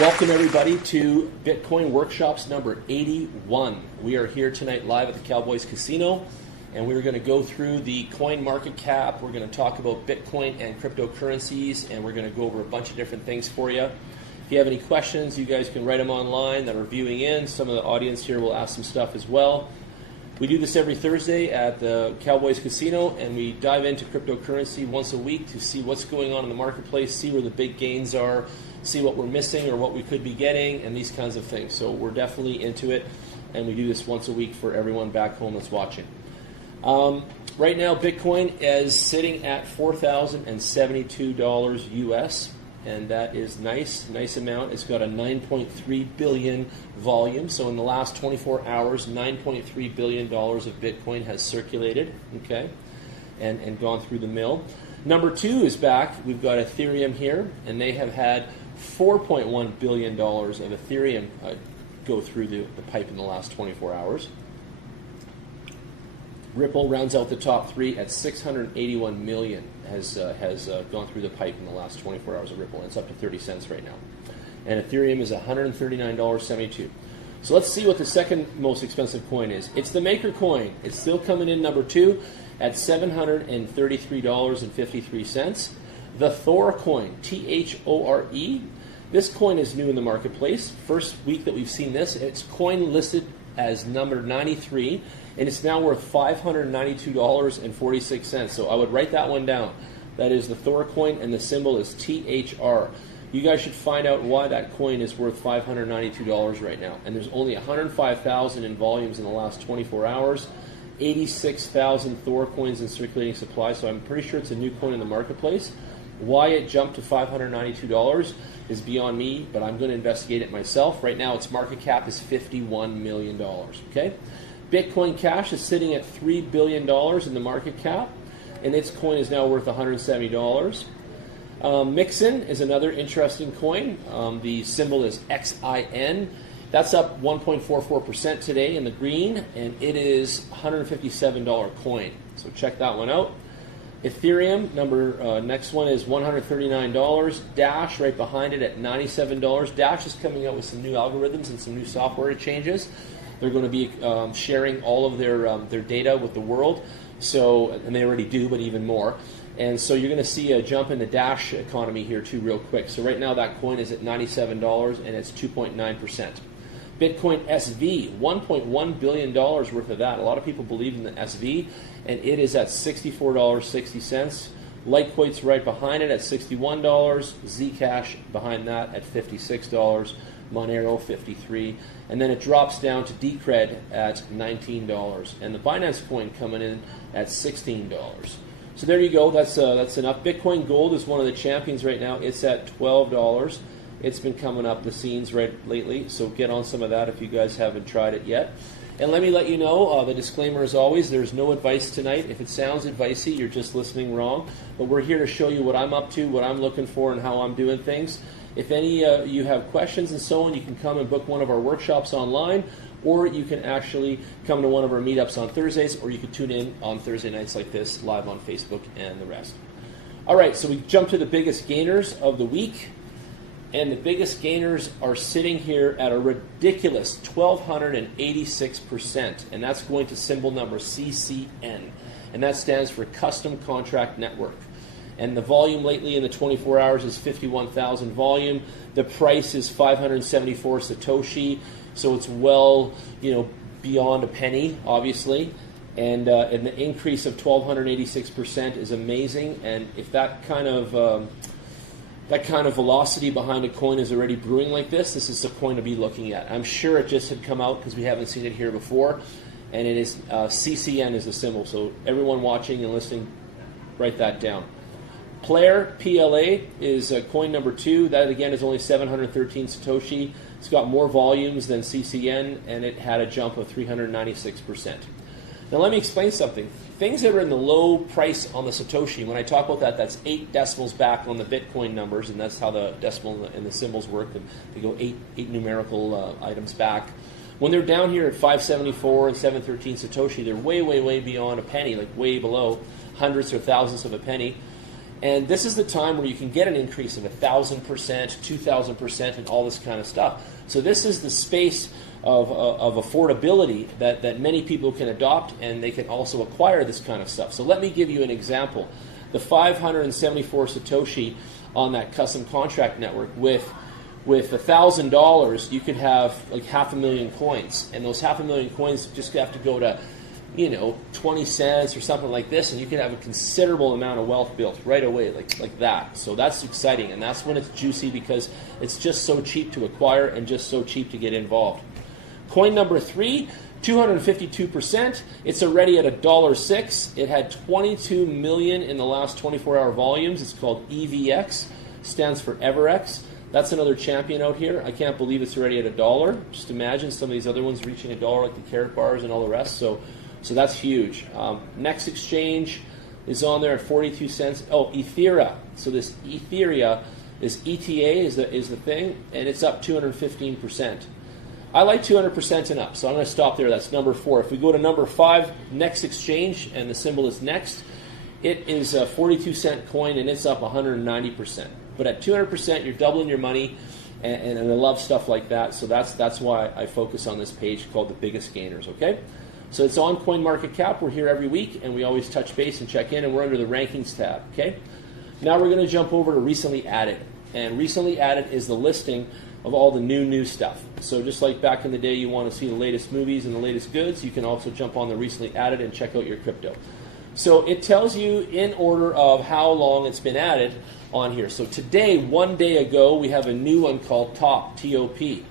Welcome everybody to Bitcoin Workshops number 81. We are here tonight live at the Cowboys Casino, and we're going to go through the coin market cap. We're going to talk about Bitcoin and cryptocurrencies, and we're going to go over a bunch of different things for you. If you have any questions, you guys can write them online that are viewing in. Some of the audience here will ask some stuff as well. We do this every Thursday at the Cowboys Casino, and we dive into cryptocurrency once a week to see what's going on in the marketplace, see where the big gains are, see what we're missing or what we could be getting, and these kinds of things. So we're definitely into it, and we do this once a week for everyone back home that's watching. Right now, Bitcoin is sitting at $4,072 US, and that is nice amount. It's got a 9.3 billion volume. So in the last 24 hours, $9.3 billion of Bitcoin has circulated, okay, and gone through the mill. Number two is back. We've got Ethereum here, and they have had $4.1 billion of Ethereum go through the pipe in the last 24 hours. Ripple rounds out the top three at 681 million has gone through the pipe in the last 24 hours of Ripple, and it's up to 30 cents right now. And Ethereum is $139.72. So let's see what the second most expensive coin is. It's the Maker coin. It's still coming in number two at $733.53. The Thor coin, Thore. This coin is new in the marketplace. First week that we've seen this, it's coin listed as number 93, and it's now worth $592.46. So I would write that one down. That is the Thor coin, and the symbol is THR. You guys should find out why that coin is worth $592 right now. And there's only 105,000 in volumes in the last 24 hours, 86,000 Thor coins in circulating supply, so I'm pretty sure it's a new coin in the marketplace. Why it jumped to $592 is beyond me, but I'm going to investigate it myself. Right now, its market cap is $51 million. Okay, Bitcoin Cash is sitting at $3 billion in the market cap, and its coin is now worth $170. Mixin is another interesting coin. The symbol is XIN. That's up 1.44% today in the green, and it is $157 coin. So check that one out. Ethereum, next one is $139. Dash right behind it at $97. Dash is coming out with some new algorithms and some new software changes. They're going to be sharing all of their data with the world. So, and they already do, but even more. And so you're going to see a jump in the Dash economy here too, real quick. So right now that coin is at $97, and it's 2.9%. Bitcoin SV, $1.1 billion worth of that. A lot of people believe in the SV, and it is at $64.60. Litecoin's right behind it at $61. Zcash behind that at $56. Monero, $53. And then it drops down to Decred at $19. And the Binance coin coming in at $16. So there you go. That's enough. Bitcoin Gold is one of the champions right now. It's at $12. It's been coming up the scenes lately, so get on some of that if you guys haven't tried it yet. And let me let you know, the disclaimer as always, there's no advice tonight. If it sounds advicey, you're just listening wrong. But we're here to show you what I'm up to, what I'm looking for, and how I'm doing things. If any you have questions and so on, you can come and book one of our workshops online, or you can actually come to one of our meetups on Thursdays, or you can tune in on Thursday nights like this, live on Facebook and the rest. All right, so we jump to the biggest gainers of the week. And the biggest gainers are sitting here at a ridiculous 1,286%, and that's going to symbol number CCN, and that stands for Custom Contract Network. And the volume lately in the 24 hours is 51,000 volume. The price is 574 Satoshi, so it's well, beyond a penny, obviously. And the increase of 1,286% is amazing. And if that kind of velocity behind a coin is already brewing like this is the coin to be looking at. I'm sure it just had come out because we haven't seen it here before, and it is CCN is the symbol. So everyone watching and listening, write that down. Player, PLA, is coin number two. That again is only 713 Satoshi. It's got more volumes than CCN, and it had a jump of 396%. Now let me explain something. Things that are in the low price on the Satoshi, when I talk about that, that's 8 decimals back on the Bitcoin numbers, and that's how the decimal and the symbols work. They go eight numerical items back. When they're down here at 574 and 713 Satoshi, they're way, way, way beyond a penny, like way below, hundreds or thousands of a penny. And this is the time where you can get an increase of 1,000%, 2,000%, and all this kind of stuff. So this is the space of affordability that many people can adopt, and they can also acquire this kind of stuff. So let me give you an example. The 574 Satoshi on that custom contract network with $1,000, you could have like 500,000 coins, and those 500,000 coins just have to go to 20 cents or something like this, and you can have a considerable amount of wealth built right away, like that. So that's exciting, and that's when it's juicy, because it's just so cheap to acquire and just so cheap to get involved. Coin number 3, 252%. It's already at $1.06. It had 22 million in the last 24-hour volumes. It's called EVX, stands for EverX. That's another champion out here. I can't believe it's already at $1. Just imagine some of these other ones reaching $1, like the carrot bars and all the rest. So that's huge. Next exchange is on there at 42 cents. Oh, Etheria. So this Etheria, this ETA is the thing, and it's up 215%. I like 200% and up, so I'm going to stop there. That's number 4. If we go to number 5, next exchange, and the symbol is next, it is a 42-cent coin, and it's up 190%. But at 200%, you're doubling your money, and I love stuff like that. So that's why I focus on this page called the biggest gainers. Okay, so it's on CoinMarketCap. We're here every week, and we always touch base and check in, and we're under the rankings tab. Okay, now we're going to jump over to recently added, and recently added is the listing of all the new stuff. So just like back in the day, you want to see the latest movies and the latest goods, you can also jump on the recently added and check out your crypto. So it tells you in order of how long it's been added on here. So today, 1 day ago, we have a new one called TOP, T-O-P.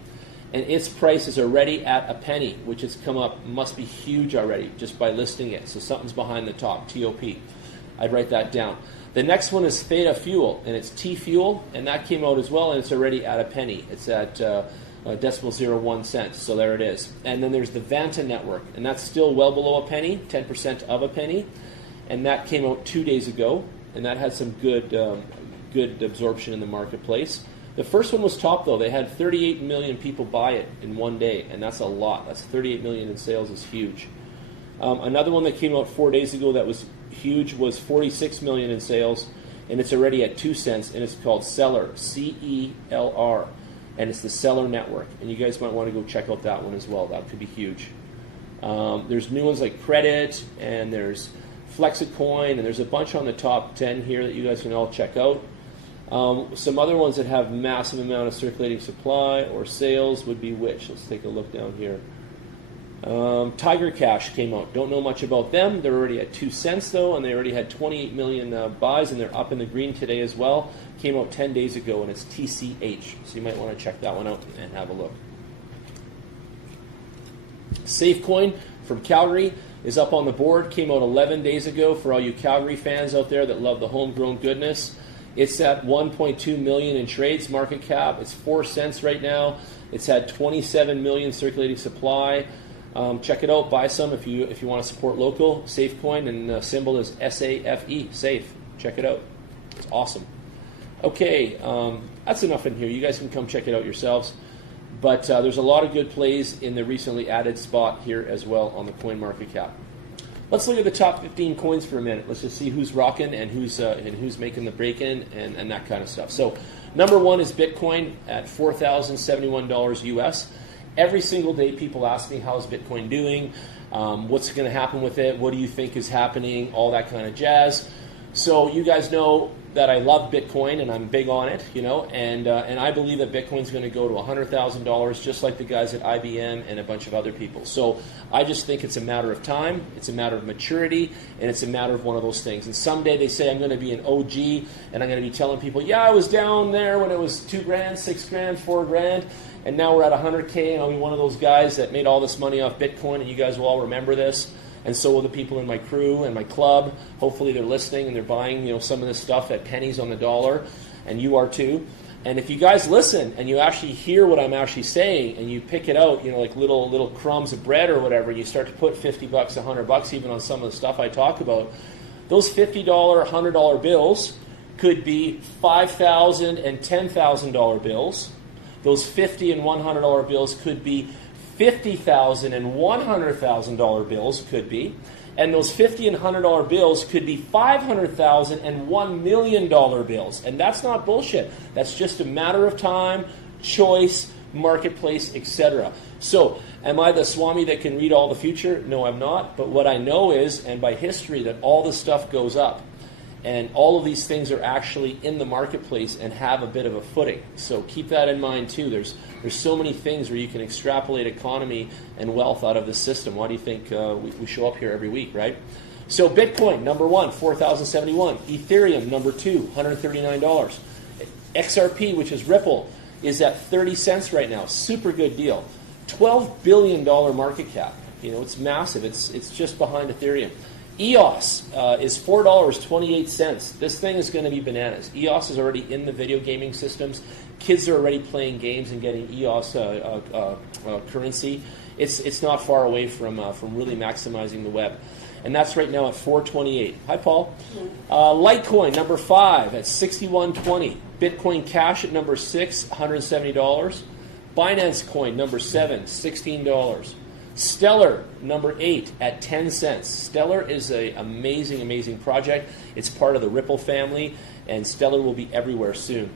And its price is already at a penny, which has come up, must be huge already, just by listing it. So something's behind the top, T-O-P. I'd write that down. The next one is Theta Fuel, and it's T-Fuel, and that came out as well, and it's already at a penny. It's at .01 cents, so there it is. And then there's the Vanta Network, and that's still well below a penny, 10% of a penny, and that came out 2 days ago, and that had some good absorption in the marketplace. The first one was top, though. They had 38 million people buy it in 1 day, and that's a lot. That's 38 million in sales is huge. Another one that came out 4 days ago that was huge was 46 million in sales, and it's already at 2 cents, and it's called Seller, C-E-L-R, and it's the Seller Network, and you guys might want to go check out that one as well. That could be huge. There's new ones like Credit, and there's Flexicoin, and there's a bunch on the top 10 here that you guys can all check out. Some other ones that have massive amount of circulating supply or sales would be which? Let's take a look down here. Tiger Cash came out. Don't know much about them. They're already at 2 cents though, and they already had 28 million buys, and they're up in the green today as well. Came out 10 days ago, and it's TCH. So you might want to check that one out and have a look. Safecoin from Calgary is up on the board. Came out 11 days ago for all you Calgary fans out there that love the homegrown goodness. It's at 1.2 million in trades market cap. It's 4 cents right now. It's had 27 million circulating supply. Check it out. Buy some if you want to support local. Safecoin, and the symbol is S-A-F-E. Safe. Check it out. It's awesome. Okay, that's enough in here. You guys can come check it out yourselves. But there's a lot of good plays in the recently added spot here as well on the CoinMarketCap. Let's look at the top 15 coins for a minute. Let's just see who's rocking and who's making the break-in and that kind of stuff. So number 1 is Bitcoin at $4,071 US. Every single day people ask me, how's Bitcoin doing? What's going to happen with it? What do you think is happening? All that kind of jazz. So you guys know that I love Bitcoin and I'm big on it, and I believe that Bitcoin's going to go to $100,000 just like the guys at IBM and a bunch of other people. So I just think it's a matter of time, it's a matter of maturity, and it's a matter of one of those things. And someday they say I'm going to be an OG and I'm going to be telling people, yeah, I was down there when it was $2 grand, $6 grand, $4 grand, and now we're at 100K, and I'll be one of those guys that made all this money off Bitcoin, and you guys will all remember this. And so will the people in my crew and my club. Hopefully they're listening and they're buying, some of this stuff at pennies on the dollar, and you are too. And if you guys listen and you actually hear what I'm actually saying and you pick it out, like little crumbs of bread or whatever, and you start to put $50, $100 even on some of the stuff I talk about, those $50, $100 bills could be $5,000 and $10,000 bills. Those $50 and $100 bills could be $50,000 and $100,000 bills, could be, And those $50 and $100 bills could be $500,000 and $1 million bills. And that's not bullshit. That's just a matter of time, choice, marketplace, etc. So, am I the Swami that can read all the future? No, I'm not. But what I know is, and by history, that all this stuff goes up. And all of these things are actually in the marketplace and have a bit of a footing. So keep that in mind too. There's so many things where you can extrapolate economy and wealth out of the system. Why do you think we show up here every week, right? So Bitcoin, number 1, 4,071. Ethereum, number 2, $139. XRP, which is Ripple, is at 30 cents right now. Super good deal. $12 billion market cap. You know, it's massive. It's just behind Ethereum. EOS is $4.28. This thing is going to be bananas. EOS is already in the video gaming systems. Kids are already playing games and getting EOS currency. It's not far away from really maximizing the web. And that's right now at $4.28. Hi, Paul. Litecoin, number 5 at $61.20. Bitcoin Cash at number 6, $170. Binance Coin, number 7, $16. Stellar, number 8, at 10 cents. Stellar is an amazing, amazing project. It's part of the Ripple family, and Stellar will be everywhere soon.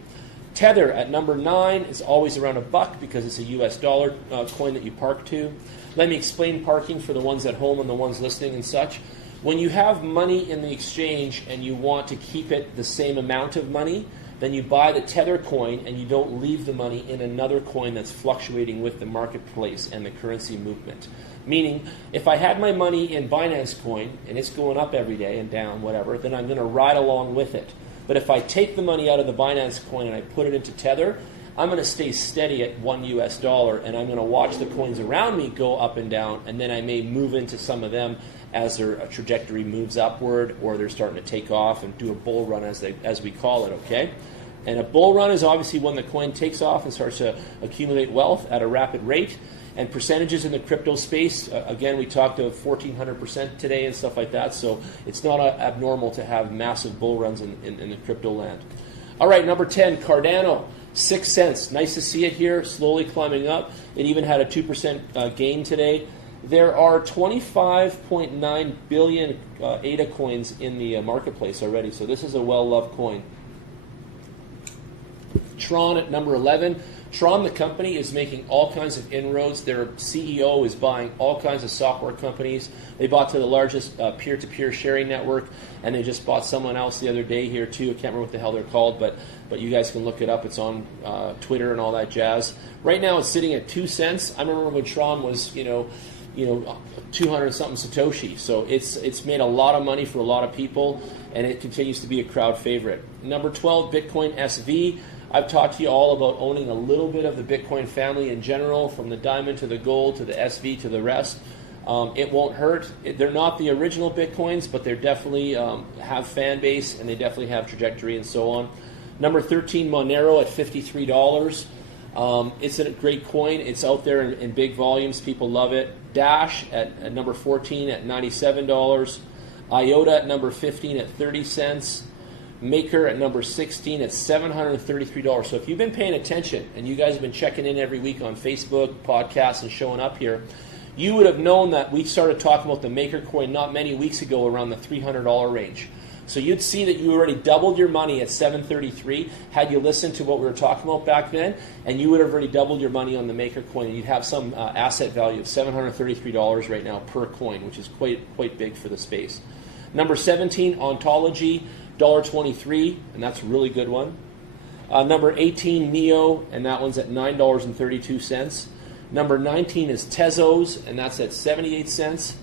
Tether at number 9 is always around $1 because it's a US dollar coin that you park to. Let me explain parking for the ones at home and the ones listening and such. When you have money in the exchange and you want to keep it the same amount of money, then you buy the Tether coin and you don't leave the money in another coin that's fluctuating with the marketplace and the currency movement. Meaning, if I had my money in Binance coin and it's going up every day and down, whatever, then I'm going to ride along with it. But if I take the money out of the Binance coin and I put it into Tether, I'm going to stay steady at $1 US, and I'm going to watch the coins around me go up and down, and then I may move into some of them as their trajectory moves upward, or they're starting to take off and do a bull run, as we call it, okay? And a bull run is obviously when the coin takes off and starts to accumulate wealth at a rapid rate. And percentages in the crypto space, again, we talked of 1,400% today and stuff like that, so it's not abnormal to have massive bull runs in the crypto land. All right, number 10, Cardano, 6 cents. Nice to see it here, slowly climbing up. It even had a 2% gain today. There are 25.9 billion ADA coins in the marketplace already, so this is a well-loved coin. Tron at number 11. Tron, the company, is making all kinds of inroads. Their CEO is buying all kinds of software companies. They bought to the largest peer-to-peer sharing network, and they just bought someone else the other day here too. I can't remember what the hell they're called, but you guys can look it up. It's on Twitter and all that jazz. Right now, it's sitting at 2 cents. I remember when Tron was, 200 something Satoshi. So it's made a lot of money for a lot of people, and it continues to be a crowd favorite. Number 12, Bitcoin SV. I've talked to you all about owning a little bit of the Bitcoin family in general, from the diamond to the gold to the SV to the rest. It won't hurt. They're not the original Bitcoins, but they definitely have fan base, and they definitely have trajectory and so on. Number 13, Monero at $53. It's a great coin. It's out there in big volumes. People love it. Dash at number 14 at $97. IOTA at number 15 at 30 cents. Maker at number 16 at $733. So if you've been paying attention and you guys have been checking in every week on Facebook, podcasts, and showing up here, you would have known that we started talking about the Maker coin not many weeks ago around the $300 range. So you'd see that you already doubled your money at $733 had you listened to what we were talking about back then, and you would have already doubled your money on the Maker coin, and you'd have some asset value of $733 right now per coin, which is quite big for the space. Number 17, Ontology, $1.23, and that's a really good one. Number 18, Neo, and that one's at $9.32. Number 19 is Tezos, and that's at 78 cents.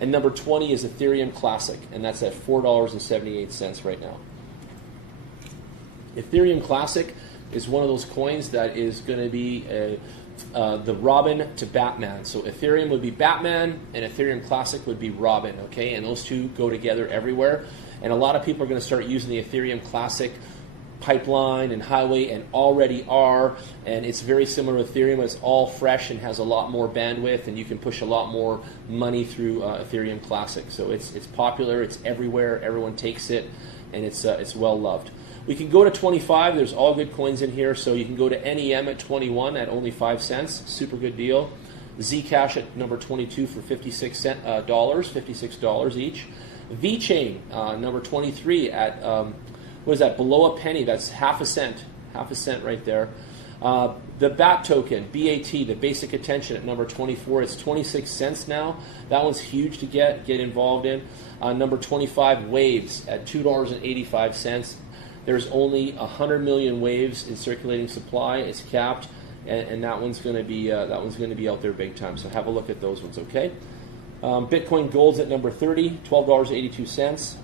And number 20 is Ethereum Classic, and that's at $4.78 right now. Ethereum Classic is one of those coins that is going to be the Robin to Batman. So Ethereum would be Batman, and Ethereum Classic would be Robin, okay? And those two go together everywhere. And a lot of people are going to start using the Ethereum Classic pipeline and highway, and already are, and it's very similar to Ethereum. It's all fresh and has a lot more bandwidth, and you can push a lot more money through Ethereum Classic. So it's popular, it's everywhere, everyone takes it, and it's well loved. We can go to 25. There's all good coins in here. So you can go to NEM at 21 at only 5 cents. Super good deal. Zcash at number 22 for $56 each. VeChain, number 23 at, what is that, below a penny. That's half a cent right there. The BAT token, BAT, the basic attention at number 24, it's 26 cents now. That one's huge to get involved in. Number 25, Waves at $2.85. There's only 100 million waves in circulating supply. It's capped, and that one's going to be out there big time. So have a look at those ones, okay? Bitcoin Gold's at number 30, $12.82.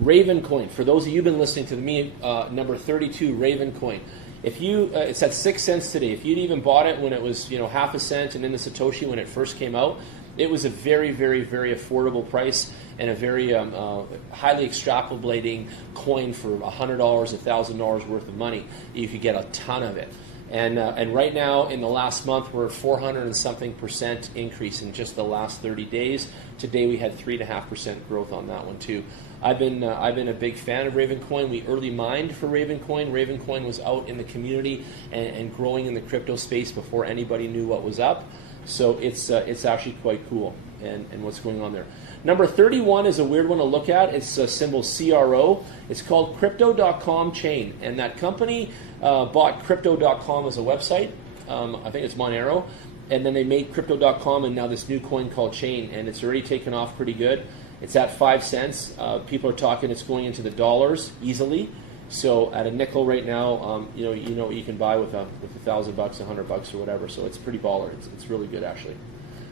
Ravencoin, for those of you who've been listening to me, number 32, Ravencoin. If you, it's at 6 cents today. If you'd even bought it when it was, half a cent and in the Satoshi when it first came out, it was a very, very, very affordable price and a very highly extrapolating coin for $100, $1,000 worth of money. You could get a ton of it. And right now, in the last month, we're 400 and something % increase in just the last 30 days. Today we had 3.5% growth on that one too. I've been a big fan of Ravencoin. We early mined for Ravencoin. Ravencoin was out in the community and growing in the crypto space before anybody knew what was up. So it's actually quite cool and what's going on there. Number 31 is a weird one to look at. It's a symbol CRO. It's called Crypto.com Chain, and that company bought Crypto.com as a website. I think it's Monero, and then they made Crypto.com and now this new coin called Chain, and it's already taken off pretty good. It's at 5 cents. People are talking it's going into the dollars easily. So at a nickel right now, you know what you can buy with $1,000, $100 or whatever. So it's pretty baller. It's really good actually.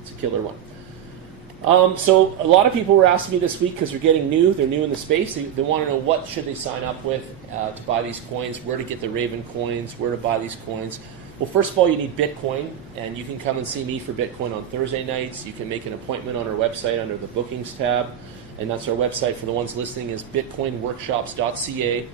It's a killer one. So a lot of people were asking me this week because they're getting new. They're new in the space. They want to know what should they sign up with to buy these coins, where to get the Raven coins, where to buy these coins. Well, first of all, you need Bitcoin, and you can come and see me for Bitcoin on Thursday nights. You can make an appointment on our website under the Bookings tab, and that's our website for the ones listening is bitcoinworkshops.ca.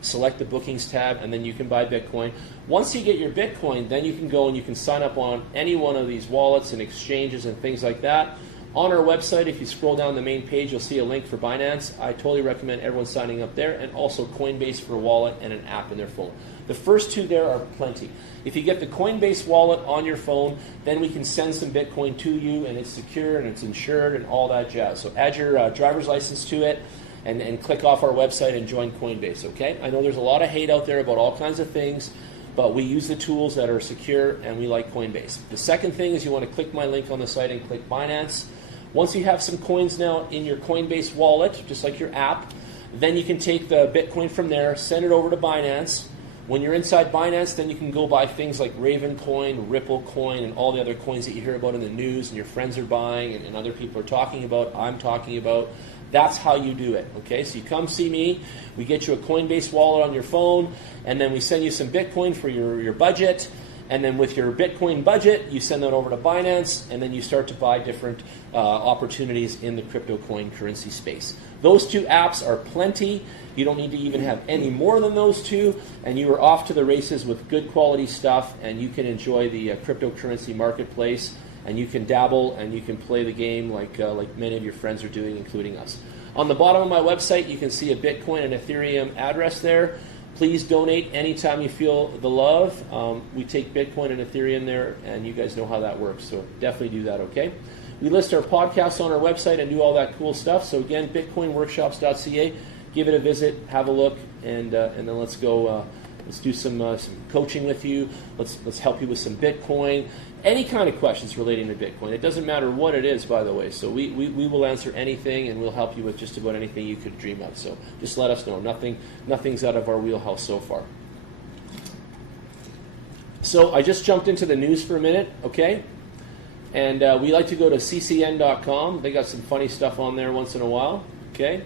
Select the Bookings tab, and then you can buy Bitcoin. Once you get your Bitcoin, then you can go and you can sign up on any one of these wallets and exchanges and things like that. On our website, if you scroll down the main page, you'll see a link for Binance. I totally recommend everyone signing up there, and also Coinbase for a wallet and an app in their phone. The first two there are plenty. If you get the Coinbase wallet on your phone, then we can send some Bitcoin to you, and it's secure and it's insured and all that jazz. So add your driver's license to it and click off our website and join Coinbase, okay? I know there's a lot of hate out there about all kinds of things, but we use the tools that are secure, and we like Coinbase. The second thing is you want to click my link on the site and click Binance. Once you have some coins now in your Coinbase wallet, just like your app, then you can take the Bitcoin from there, send it over to Binance. When you're inside Binance, then you can go buy things like Ravencoin, Ripple Coin, and all the other coins that you hear about in the news and your friends are buying and other people are talking about, I'm talking about. That's how you do it, okay? So you come see me, we get you a Coinbase wallet on your phone, and then we send you some Bitcoin for your budget. And then with your Bitcoin budget, you send that over to Binance, and then you start to buy different opportunities in the crypto coin currency space. Those two apps are plenty. You don't need to even have any more than those two, and you are off to the races with good quality stuff, and you can enjoy the cryptocurrency marketplace, and you can dabble, and you can play the game like many of your friends are doing, including us. On the bottom of my website, you can see a Bitcoin and Ethereum address there. Please donate anytime you feel the love. We take Bitcoin and Ethereum there, and you guys know how that works, so definitely do that, okay? We list our podcasts on our website and do all that cool stuff. So again, bitcoinworkshops.ca. Give it a visit, have a look, and then let's go. Let's do some coaching with you. Let's help you with some Bitcoin. Any kind of questions relating to Bitcoin. It doesn't matter what it is, by the way. So we will answer anything, and we'll help you with just about anything you could dream of. So just let us know. Nothing's out of our wheelhouse so far. So I just jumped into the news for a minute, okay? And we like to go to ccn.com. They got some funny stuff on there once in a while, okay?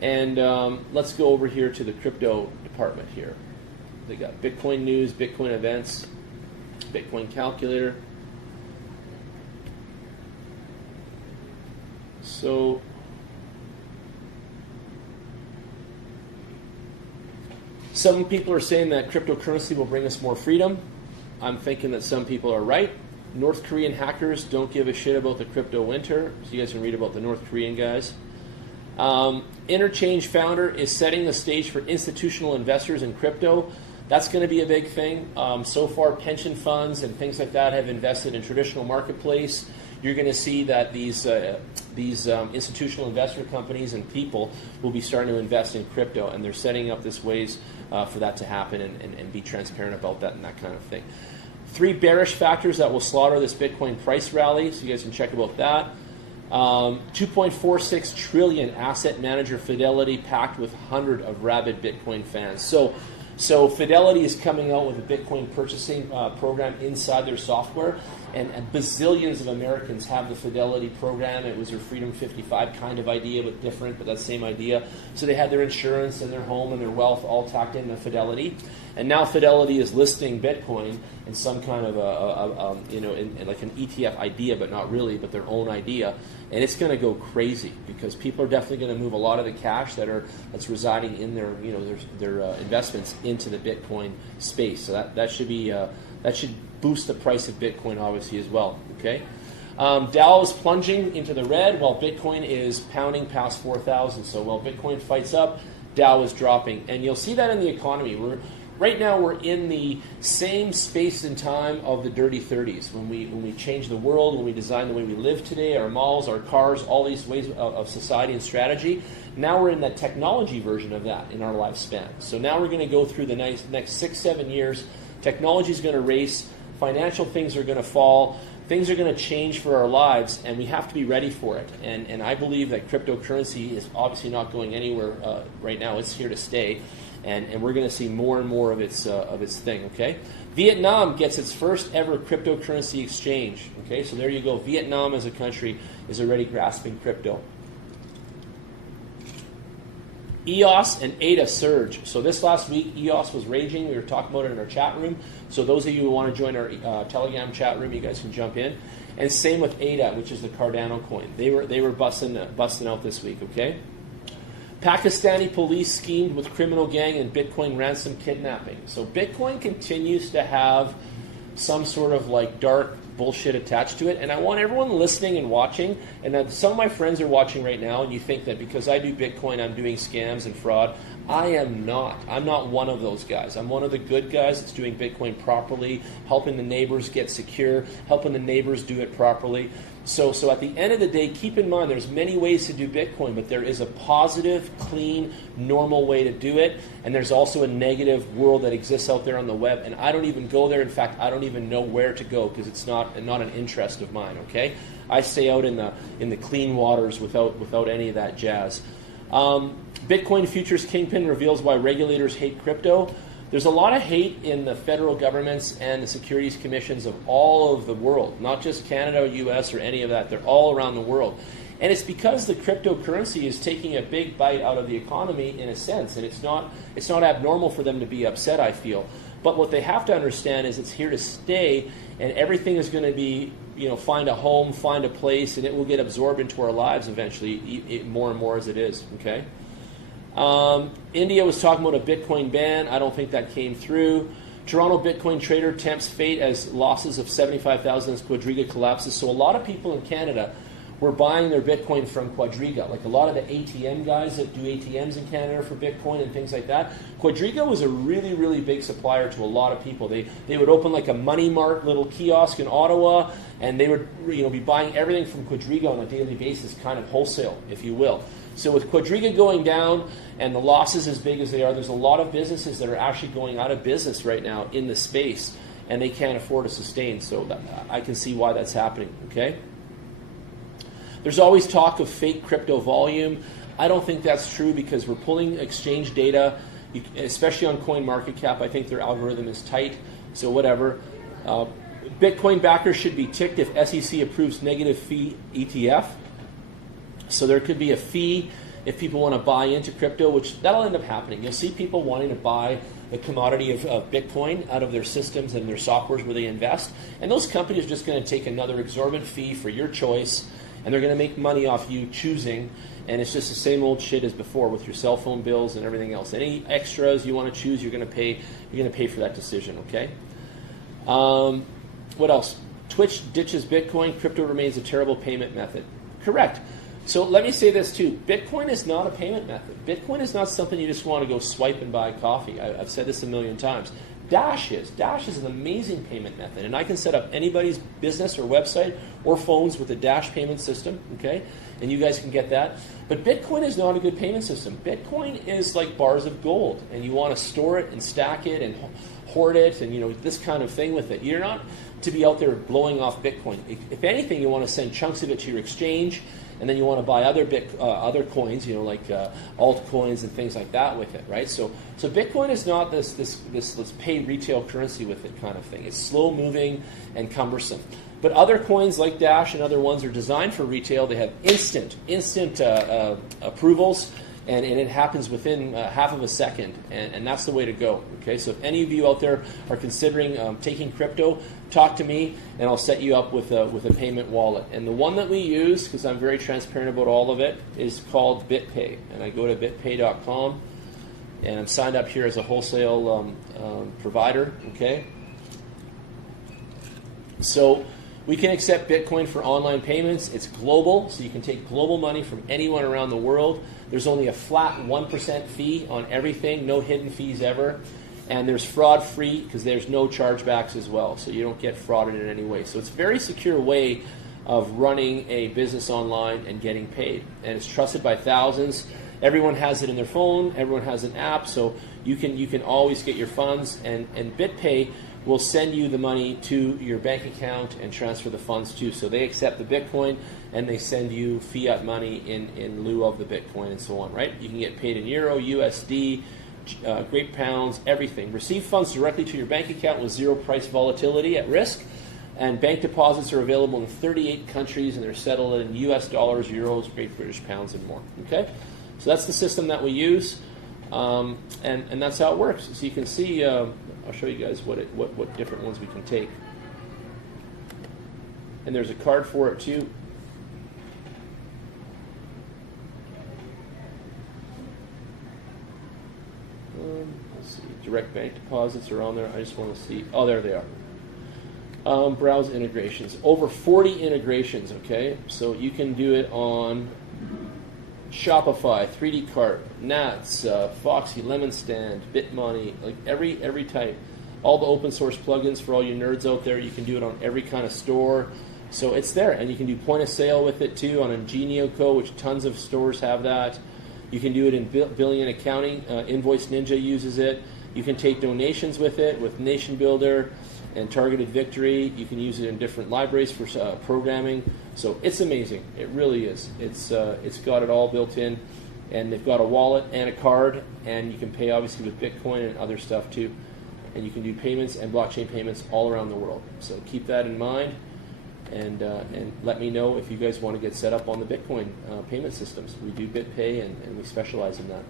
And let's go over here to the crypto department here. They got Bitcoin news, Bitcoin events, Bitcoin calculator. So some people are saying that cryptocurrency will bring us more freedom. I'm thinking that some people are right. North Korean hackers don't give a shit about the crypto winter. So you guys can read about the North Korean guys. Interchange founder is setting the stage for institutional investors in crypto. That's going to be a big thing. So far, pension funds and things like that have invested in traditional marketplace. You're going to see that these institutional investor companies and people will be starting to invest in crypto, and they're setting up this ways for that to happen and be transparent about that and that kind of thing. 3 bearish factors that will slaughter this Bitcoin price rally, so you guys can check about that. 2.46 trillion asset manager Fidelity packed with 100 of rabid Bitcoin fans. So Fidelity is coming out with a Bitcoin purchasing program inside their software, and bazillions of Americans have the Fidelity program. It was their Freedom 55 kind of idea, but different, but that same idea. So they had their insurance and their home and their wealth all tacked into Fidelity, and now Fidelity is listing Bitcoin in some kind of in like an ETF idea, but not really, but their own idea. And it's going to go crazy because people are definitely going to move a lot of the cash that's residing in their their investments into the Bitcoin space. So that should be that should boost the price of Bitcoin obviously as well. Okay, Dow is plunging into the red while Bitcoin is pounding past 4,000. So while Bitcoin fights up, Dow is dropping, and you'll see that in the economy. Right now we're in the same space and time of the dirty 30s when we changed the world, when we designed the way we live today, our malls, our cars, all these ways of society and strategy. Now we're in that technology version of that in our lifespan. So now we're going to go through the next 6-7 years. Technology is going to race, financial things are going to fall, things are going to change for our lives, and we have to be ready for it. And I believe that cryptocurrency is obviously not going anywhere right now. It's here to stay. And we're going to see more and more of its thing, okay? Vietnam gets its first ever cryptocurrency exchange, okay? So there you go. Vietnam as a country is already grasping crypto. EOS and ADA surge. So this last week, EOS was raging. We were talking about it in our chat room. So those of you who want to join our Telegram chat room, you guys can jump in. And same with ADA, which is the Cardano coin. They were busting out this week, okay? Pakistani police schemed with criminal gang and Bitcoin ransom kidnapping. So Bitcoin continues to have some sort of like dark bullshit attached to it. And I want everyone listening and watching, and that some of my friends are watching right now, and you think that because I do Bitcoin, I'm doing scams and fraud. I am not. I'm not one of those guys. I'm one of the good guys that's doing Bitcoin properly, helping the neighbors get secure, helping the neighbors do it properly. So at the end of the day, keep in mind there's many ways to do Bitcoin, but there is a positive, clean, normal way to do it, and there's also a negative world that exists out there on the web, and I don't even go there. In fact, I don't even know where to go because it's not an interest of mine, okay? I stay out in the clean waters without any of that jazz. Bitcoin futures kingpin reveals why regulators hate crypto. There's a lot of hate in the federal governments and the securities commissions of all of the world, not just Canada, US, or any of that. They're all around the world. And it's because the cryptocurrency is taking a big bite out of the economy in a sense, and it's not abnormal for them to be upset, I feel. But what they have to understand is it's here to stay, and everything is going to be, find a home, find a place, and it will get absorbed into our lives eventually, more and more as it is, okay? India was talking about a Bitcoin ban. I don't think that came through. Toronto Bitcoin trader tempts fate as losses of 75,000 as Quadriga collapses. So a lot of people in Canada were buying their Bitcoin from Quadriga. Like a lot of the ATM guys that do ATMs in Canada for Bitcoin and things like that. Quadriga was a really, really big supplier to a lot of people. They would open like a Money Mart little kiosk in Ottawa, and they would be buying everything from Quadriga on a daily basis, kind of wholesale, if you will. So with Quadriga going down and the losses as big as they are, there's a lot of businesses that are actually going out of business right now in the space, and they can't afford to sustain. So I can see why that's happening, okay? There's always talk of fake crypto volume. I don't think that's true because we're pulling exchange data, especially on CoinMarketCap. I think their algorithm is tight, so whatever. Bitcoin backers should be ticked if SEC approves negative fee ETF. So there could be a fee if people want to buy into crypto, which that'll end up happening. You'll see people wanting to buy the commodity of Bitcoin out of their systems and their softwares where they invest. And those companies are just going to take another exorbitant fee for your choice, and they're going to make money off you choosing. And it's just the same old shit as before with your cell phone bills and everything else. Any extras you want to choose, you're going to pay. You're going to pay for that decision. Okay. What else? Twitch ditches Bitcoin. Crypto remains a terrible payment method. Correct. So let me say this too. Bitcoin is not a payment method. Bitcoin is not something you just want to go swipe and buy coffee. I've said this a million times. Dash is. Dash is an amazing payment method, and I can set up anybody's business or website or phones with a Dash payment system, okay? And you guys can get that. But Bitcoin is not a good payment system. Bitcoin is like bars of gold, and you want to store it and stack it and hoard it and, you know, this kind of thing with it. You're not to be out there blowing off Bitcoin. If anything, you want to send chunks of it to your exchange, and then you want to buy other coins, you know, like altcoins and things like that with it, right? So Bitcoin is not this let's pay retail currency with it kind of thing. It's slow moving and cumbersome. But other coins like Dash and other ones are designed for retail. They have instant approvals, and it happens within half of a second, and that's the way to go. Okay, so if any of you out there are considering taking crypto, talk to me, and I'll set you up with a payment wallet. And the one that we use, because I'm very transparent about all of it, is called BitPay. And I go to bitpay.com, and I'm signed up here as a wholesale provider. Okay, so we can accept Bitcoin for online payments. It's global, so you can take global money from anyone around the world. There's only a flat 1% fee on everything, no hidden fees ever. And there's fraud-free because there's no chargebacks as well, so you don't get frauded in any way. So it's a very secure way of running a business online and getting paid. And it's trusted by thousands. Everyone has it in their phone. Everyone has an app, so you can always get your funds. And BitPay will send you the money to your bank account and transfer the funds too. So they accept the Bitcoin and they send you fiat money in lieu of the Bitcoin and so on, right? You can get paid in Euro, USD, Great Pounds, everything. Receive funds directly to your bank account with zero price volatility at risk. And bank deposits are available in 38 countries, and they're settled in US dollars, euros, Great British Pounds, and more. Okay? So that's the system that we use, and that's how it works. So you can see, I'll show you guys what different ones we can take. And there's a card for it too. Let's see, direct bank deposits are on there. I just want to see, oh, there they are. Browse integrations. Over 40 integrations, okay? So you can do it on Shopify, 3D Cart, Nats, Foxy, Lemon Stand, BitMoney, like every type. All the open source plugins for all you nerds out there, you can do it on every kind of store. So it's there, and you can do point of sale with it too on IngenioCo, which tons of stores have that. You can do it in billing and accounting. Invoice Ninja uses it. You can take donations with it, with Nation Builder and Targeted Victory. You can use it in different libraries for programming. So it's amazing. It really is. It's got it all built in, and they've got a wallet and a card, and you can pay obviously with Bitcoin and other stuff too. And you can do payments and blockchain payments all around the world. So keep that in mind, and let me know if you guys want to get set up on the Bitcoin payment systems. We do BitPay, and we specialize in that.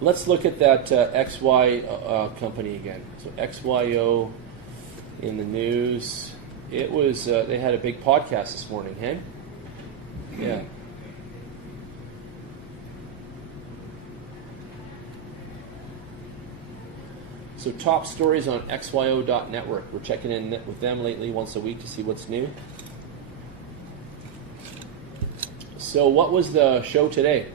Let's look at that XY company again. So XYO in the news. It was they had a big podcast this morning, hey? Yeah. So top stories on XYO.network. We're checking in with them lately once a week to see what's new. So what was the show today?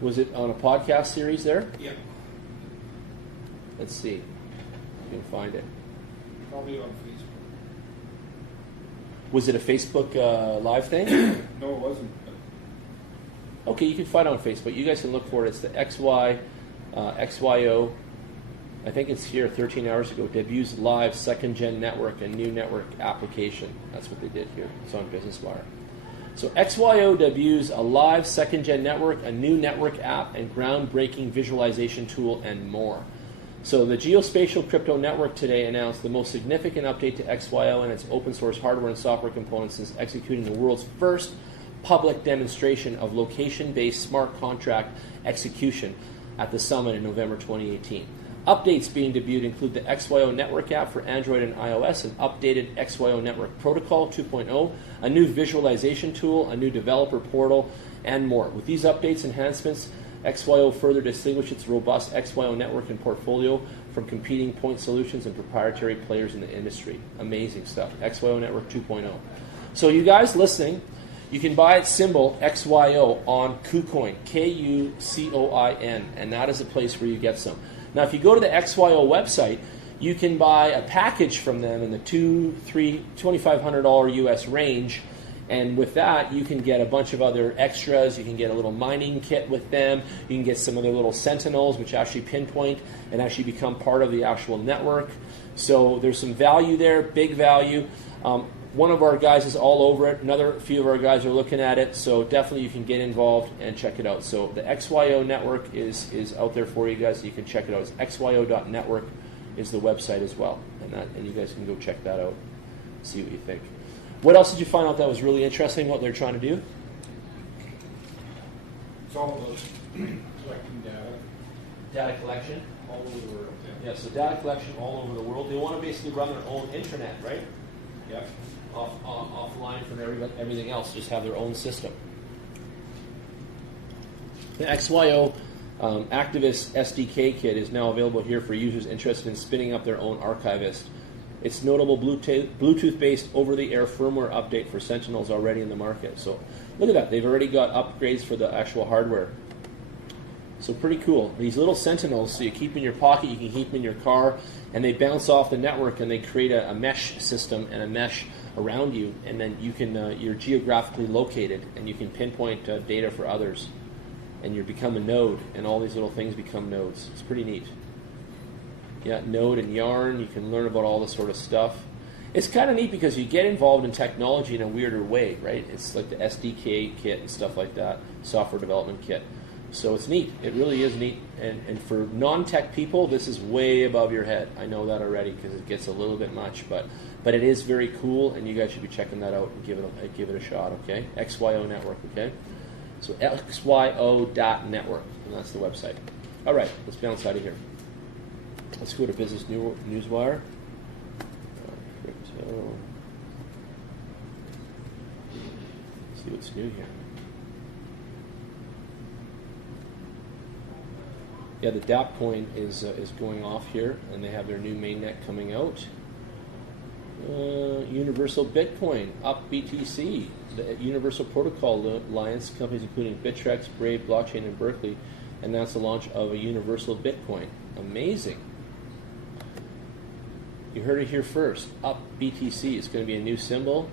Was it on a podcast series there? Yeah. Let's see if you can find it. Probably on Facebook. Was it a Facebook live thing? No, it wasn't. Okay, you can find it on Facebook. You guys can look for it. It's the XYO. I think it's here 13 hours ago. Debuts live second-gen network and new network application. That's what they did here. It's on Business Wire. So XYO debuts a live second-gen network, a new network app, and groundbreaking visualization tool, and more. So the Geospatial Crypto Network today announced the most significant update to XYO and its open-source hardware and software components since executing the world's first public demonstration of location-based smart contract execution at the summit in November 2018. Updates being debuted include the XYO Network app for Android and iOS, an updated XYO Network Protocol 2.0, a new visualization tool, a new developer portal, and more. With these updates enhancements, XYO further distinguished its robust XYO network and portfolio from competing point solutions and proprietary players in the industry. Amazing stuff. XYO Network 2.0. So you guys listening, you can buy its symbol XYO on KuCoin, KUCOIN, and that is a place where you get some. Now, if you go to the XYO website, you can buy a package from them in the $2,500 US range, and with that, you can get a bunch of other extras. You can get a little mining kit with them. You can get some of their little sentinels, which actually pinpoint and actually become part of the actual network. So there's some value there, big value. One of our guys is all over it. Another few of our guys are looking at it. So definitely you can get involved and check it out. So the XYO network is out there for you guys. You can check it out. It's xyo.network is the website as well. And you guys can go check that out, see what you think. What else did you find out that was really interesting, what they're trying to do? It's all about collecting data. Data collection all over the world. Yeah, so data collection all over the world. They want to basically run their own intranet, right? Yeah. Offline from everything else, just have their own system. The XYO Activist SDK kit is now available here for users interested in spinning up their own archivist. It's notable Bluetooth-based over-the-air firmware update for Sentinels already in the market. So look at that. They've already got upgrades for the actual hardware. So pretty cool. These little Sentinels, so you keep in your pocket, you can keep them in your car, and they bounce off the network, and they create a mesh system and a mesh around you, and then you can you're geographically located, and you can pinpoint data for others, and you become a node, and all these little things become nodes. It's pretty neat. Yeah, Node and Yarn, you can learn about all this sort of stuff. It's kind of neat because you get involved in technology in a weirder way, right? It's like the SDK kit and stuff like that, software development kit. So it's neat. It really is neat. And for non-tech people, this is way above your head. I know that already because it gets a little bit much, but it is very cool, and you guys should be checking that out and give it a shot, okay? XYO Network, okay? So xyo.network, and that's the website. All right, let's bounce out of here. Let's go to Business Newswire. Crypto. Let's see what's new here. Yeah, the DAP coin is going off here, and they have their new mainnet coming out. Universal Bitcoin, up BTC. The Universal Protocol Alliance, companies including Bittrex, Brave, Blockchain, and Berkeley, announced the launch of a Universal Bitcoin. Amazing. You heard it here first. Up BTC is going to be a new symbol,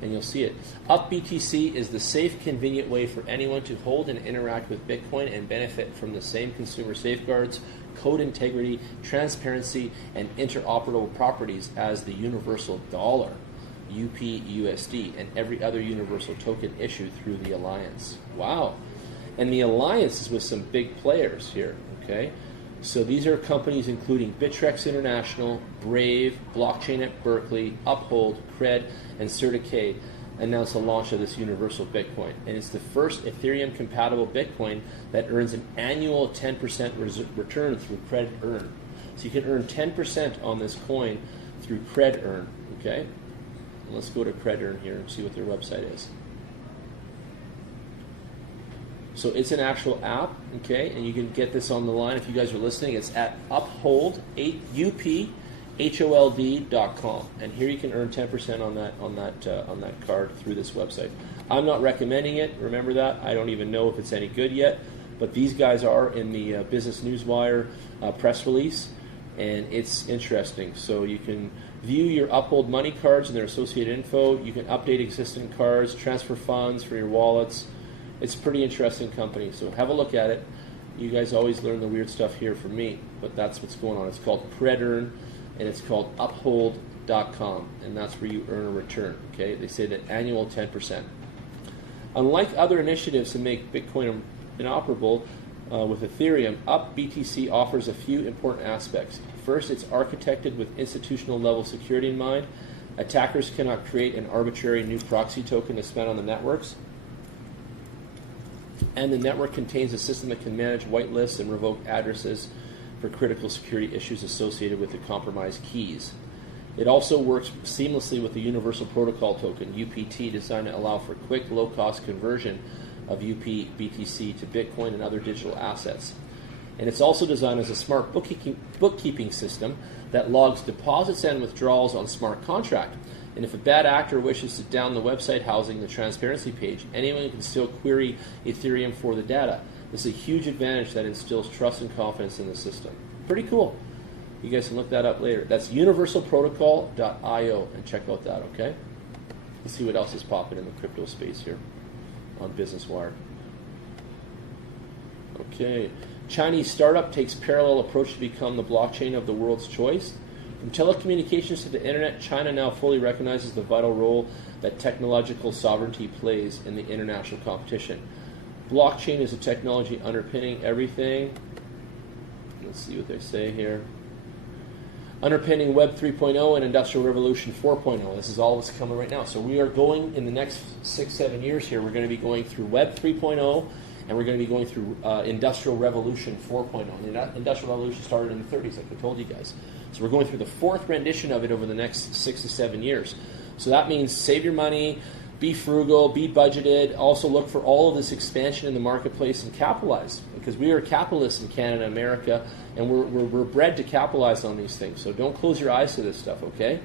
and you'll see it. Up BTC is the safe, convenient way for anyone to hold and interact with Bitcoin and benefit from the same consumer safeguards, code integrity, transparency, and interoperable properties as the universal dollar, UPUSD, and every other universal token issued through the alliance. Wow. And the alliance is with some big players here, okay? So these are companies including Bittrex International, Brave, Blockchain at Berkeley, Uphold, Cred, and CertiK announced the launch of this Universal Bitcoin. And it's the first Ethereum-compatible Bitcoin that earns an annual 10% return through Cred Earn. So you can earn 10% on this coin through Cred Earn, okay? And let's go to Cred Earn here and see what their website is. So it's an actual app, okay, and you can get this on the line if you guys are listening. It's at uphold.com, and here you can earn 10% on that card through this website. I'm not recommending it. Remember that. I don't even know if it's any good yet, but these guys are in the Business Newswire press release, and it's interesting. So you can view your Uphold money cards and their associated info. You can update existing cards, transfer funds for your wallets. It's a pretty interesting company, so have a look at it. You guys always learn the weird stuff here from me, but that's what's going on. It's called CredEarn, and it's called uphold.com, and that's where you earn a return, okay? They say that annual 10%. Unlike other initiatives to make Bitcoin inoperable with Ethereum, UpBTC offers a few important aspects. First, it's architected with institutional level security in mind. Attackers cannot create an arbitrary new proxy token to spend on the networks. And the network contains a system that can manage whitelists and revoke addresses for critical security issues associated with the compromised keys. It also works seamlessly with the Universal Protocol token, UPT, designed to allow for quick, low-cost conversion of UP-BTC to Bitcoin and other digital assets. And it's also designed as a smart bookkeeping system that logs deposits and withdrawals on smart contract. And if a bad actor wishes to down the website housing the transparency page, anyone can still query Ethereum for the data. This is a huge advantage that instills trust and confidence in the system. Pretty cool. You guys can look that up later. That's universalprotocol.io and check out that, okay? Let's see what else is popping in the crypto space here on Business Wire. Okay. Chinese startup takes parallel approach to become the blockchain of the world's choice. From telecommunications to the internet, China now fully recognizes the vital role that technological sovereignty plays in the international competition. Blockchain is a technology underpinning everything. Let's see what they say here. Underpinning Web 3.0 and Industrial Revolution 4.0. This is all that's coming right now. So we are going, in the next 6-7 years here, we're going to be going through Web 3.0 and we're going to be going through Industrial Revolution 4.0. The Industrial Revolution started in the 30s, like I told you guys. So we're going through the fourth rendition of it over the next 6 to 7 years. So that means save your money, be frugal, be budgeted, also look for all of this expansion in the marketplace and capitalize. Because we are capitalists in Canada and America, and we're bred to capitalize on these things. So don't close your eyes to this stuff, okay?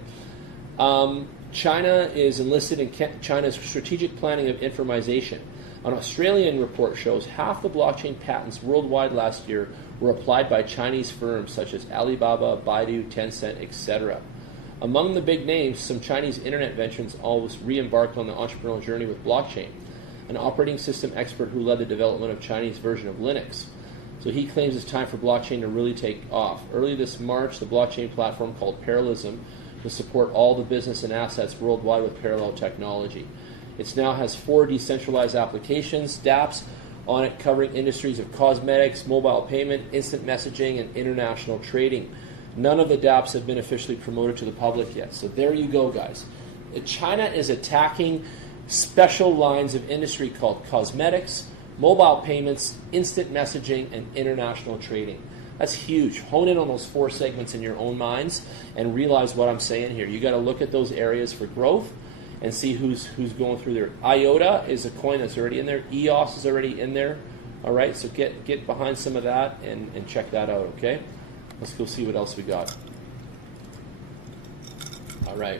China is enlisted in China's strategic planning of informatization. An Australian report shows half the blockchain patents worldwide last year were applied by Chinese firms such as Alibaba, Baidu, Tencent, etc. Among the big names, some Chinese internet veterans always re-embarked on the entrepreneurial journey with blockchain. An operating system expert who led the development of Chinese version of Linux. So he claims it's time for blockchain to really take off. Early this March, the blockchain platform called Parallelism will support all the business and assets worldwide with parallel technology. It now has 4 decentralized applications, dApps, on it covering industries of cosmetics, mobile payment, instant messaging, and international trading. None of the dApps have been officially promoted to the public yet. So there you go, guys. China is attacking special lines of industry called cosmetics, mobile payments, instant messaging, and international trading. That's huge. Hone in on those 4 segments in your own minds and realize what I'm saying here. You got to look at those areas for growth and see who's going through there. IOTA is a coin that's already in there. EOS is already in there. All right, so get behind some of that and check that out, okay? Let's go see what else we got. All right.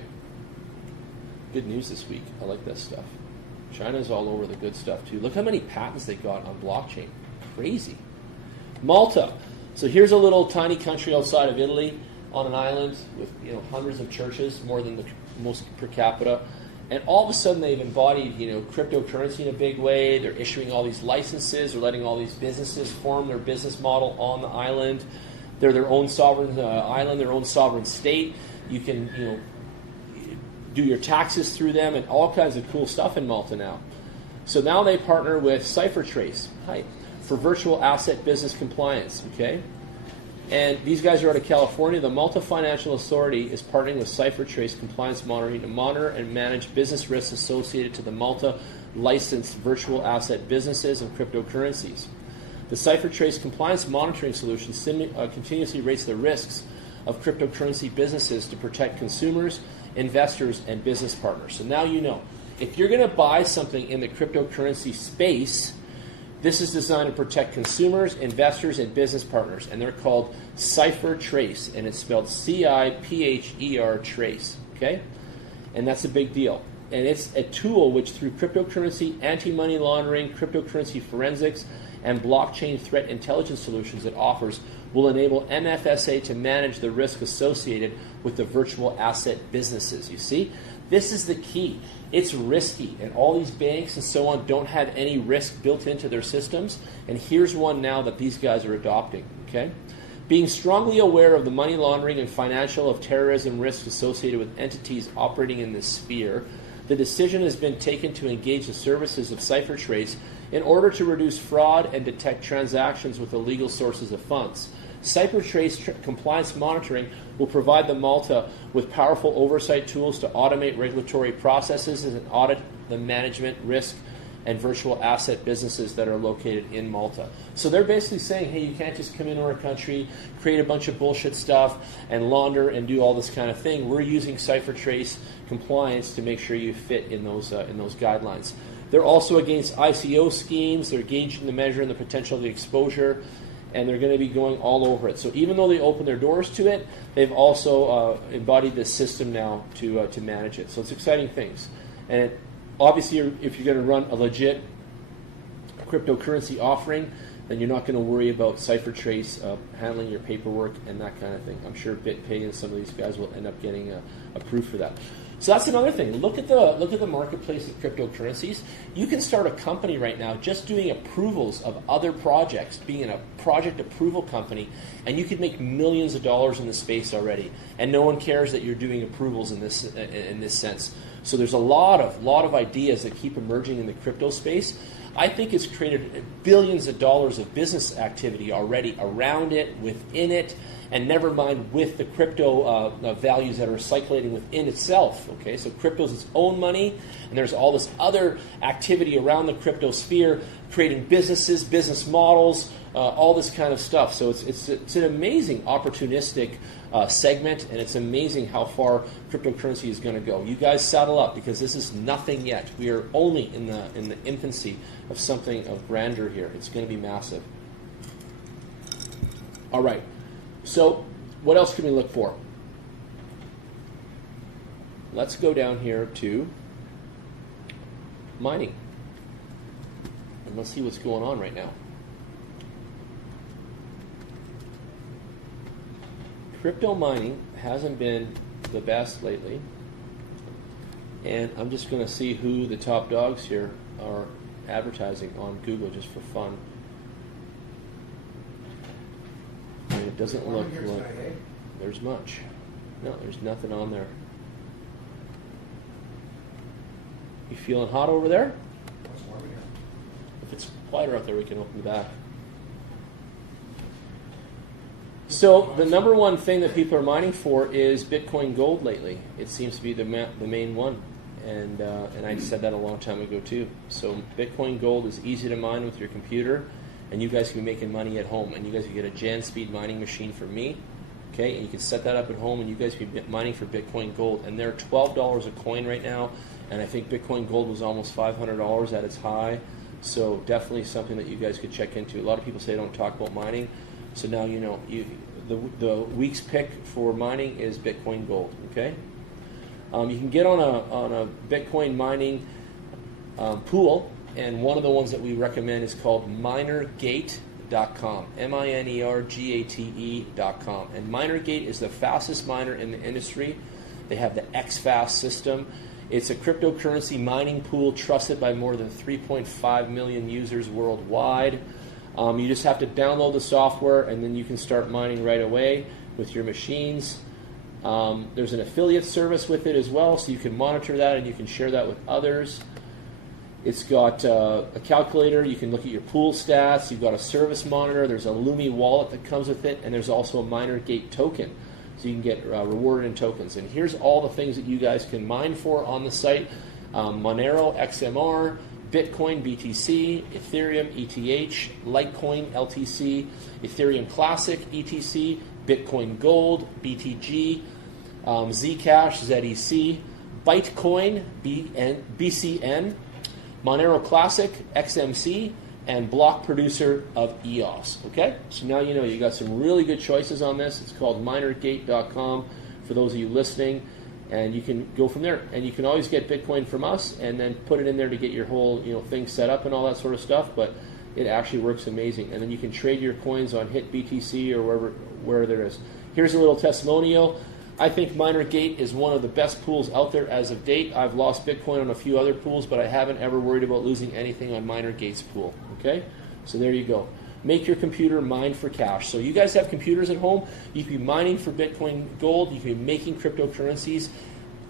Good news this week. I like this stuff. China's all over the good stuff, too. Look how many patents they got on blockchain. Crazy. Malta. So here's a little tiny country outside of Italy on an island with hundreds of churches, more than the most per capita. And all of a sudden they've embodied cryptocurrency in a big way. They're issuing all these licenses. They're letting all these businesses form their business model on the island. They're their own sovereign island, their own sovereign state. You can do your taxes through them and all kinds of cool stuff in Malta now. So now they partner with CipherTrace for virtual asset business compliance, okay? And these guys are out of California. The Malta Financial Authority is partnering with CipherTrace Compliance Monitoring to monitor and manage business risks associated to the Malta licensed virtual asset businesses and cryptocurrencies. The CipherTrace Compliance Monitoring Solution continuously rates the risks of cryptocurrency businesses to protect consumers, investors, and business partners. So now you know. If you're going to buy something in the cryptocurrency space, this is designed to protect consumers, investors, and business partners, and they're called CipherTrace, and it's spelled CIPHER Trace, okay? And that's a big deal. And it's a tool which, through cryptocurrency, anti-money laundering, cryptocurrency forensics, and blockchain threat intelligence solutions it offers, will enable MFSA to manage the risk associated with the virtual asset businesses. You see? This is the key. It's risky, and all these banks and so on don't have any risk built into their systems, and here's one now that these guys are adopting, okay? Being strongly aware of the money laundering and financial of terrorism risks associated with entities operating in this sphere, the decision has been taken to engage the services of CipherTrace in order to reduce fraud and detect transactions with illegal sources of funds. CipherTrace compliance monitoring will provide the Malta with powerful oversight tools to automate regulatory processes and audit the management, risk, and virtual asset businesses that are located in Malta. So they're basically saying, hey, you can't just come into our country, create a bunch of bullshit stuff, and launder and do all this kind of thing. We're using CipherTrace compliance to make sure you fit in those guidelines. They're also against ICO schemes. They're gauging the measure and the potential of the exposure, and they're going to be going all over it. So even though they opened their doors to it, they've also embodied this system now to manage it. So it's exciting things. And obviously, if you're going to run a legit cryptocurrency offering, then you're not going to worry about CipherTrace handling your paperwork and that kind of thing. I'm sure BitPay and some of these guys will end up getting approved for that. So that's another thing. Look at the marketplace of cryptocurrencies. You can start a company right now just doing approvals of other projects, being a project approval company, and you could make millions of dollars in the space already. And no one cares that you're doing approvals in this sense. So there's a lot of ideas that keep emerging in the crypto space. I think it's created billions of dollars of business activity already around it, within it, and never mind with the crypto values that are circulating within itself. Okay, so crypto is its own money, and there's all this other activity around the crypto sphere, creating businesses, business models, all this kind of stuff. So it's an amazing opportunistic segment, and it's amazing how far cryptocurrency is going to go. You guys saddle up, because this is nothing yet. We are only in the infancy of something of grandeur here. It's going to be massive. All right. So what else can we look for? Let's go down here to mining. And let's see what's going on right now. Crypto mining hasn't been the best lately. And I'm just going to see who the top dogs here are advertising on Google just for fun. And it doesn't look like there's much. No, there's nothing on there. You feeling hot over there? If it's quieter out there, we can open the back. So the number one thing that people are mining for is Bitcoin Gold lately. It seems to be the main one. And I said that a long time ago too. So Bitcoin Gold is easy to mine with your computer, and you guys can be making money at home. And you guys can get a Jan Speed mining machine from me, okay? And you can set that up at home, and you guys can be mining for Bitcoin Gold. And they're $12 a coin right now, and I think Bitcoin Gold was almost $500 at its high. So definitely something that you guys could check into. A lot of people say I don't talk about mining, so now you know. The week's pick for mining is Bitcoin Gold, okay? You can get on a Bitcoin mining pool, and one of the ones that we recommend is called minergate.com, minergate.com. And Minergate is the fastest miner in the industry. They have the XFast system. It's a cryptocurrency mining pool trusted by more than 3.5 million users worldwide. You just have to download the software, and then you can start mining right away with your machines. There's an affiliate service with it as well, so you can monitor that and you can share that with others. It's got a calculator. You can look at your pool stats. You've got a service monitor. There's a Lumi wallet that comes with it, and there's also a Minergate token, so you can get rewarded in tokens. And here's all the things that you guys can mine for on the site: Monero XMR, Bitcoin BTC, Ethereum ETH, Litecoin LTC, Ethereum Classic ETC, Bitcoin Gold BTG, Zcash ZEC, Bytecoin BCN, Monero Classic XMC, and Block Producer of EOS. Okay, so now you know you got some really good choices on this. It's called minergate.com for those of you listening. And you can go from there, and you can always get Bitcoin from us, and then put it in there to get your whole thing set up and all that sort of stuff. But it actually works amazing, and then you can trade your coins on HitBTC or wherever there is. Here's a little testimonial. I think Minergate is one of the best pools out there as of date. I've lost Bitcoin on a few other pools, but I haven't ever worried about losing anything on Minergate's pool. Okay, so there you go. Make your computer mine for cash. So you guys have computers at home. You can be mining for Bitcoin Gold. You can be making cryptocurrencies.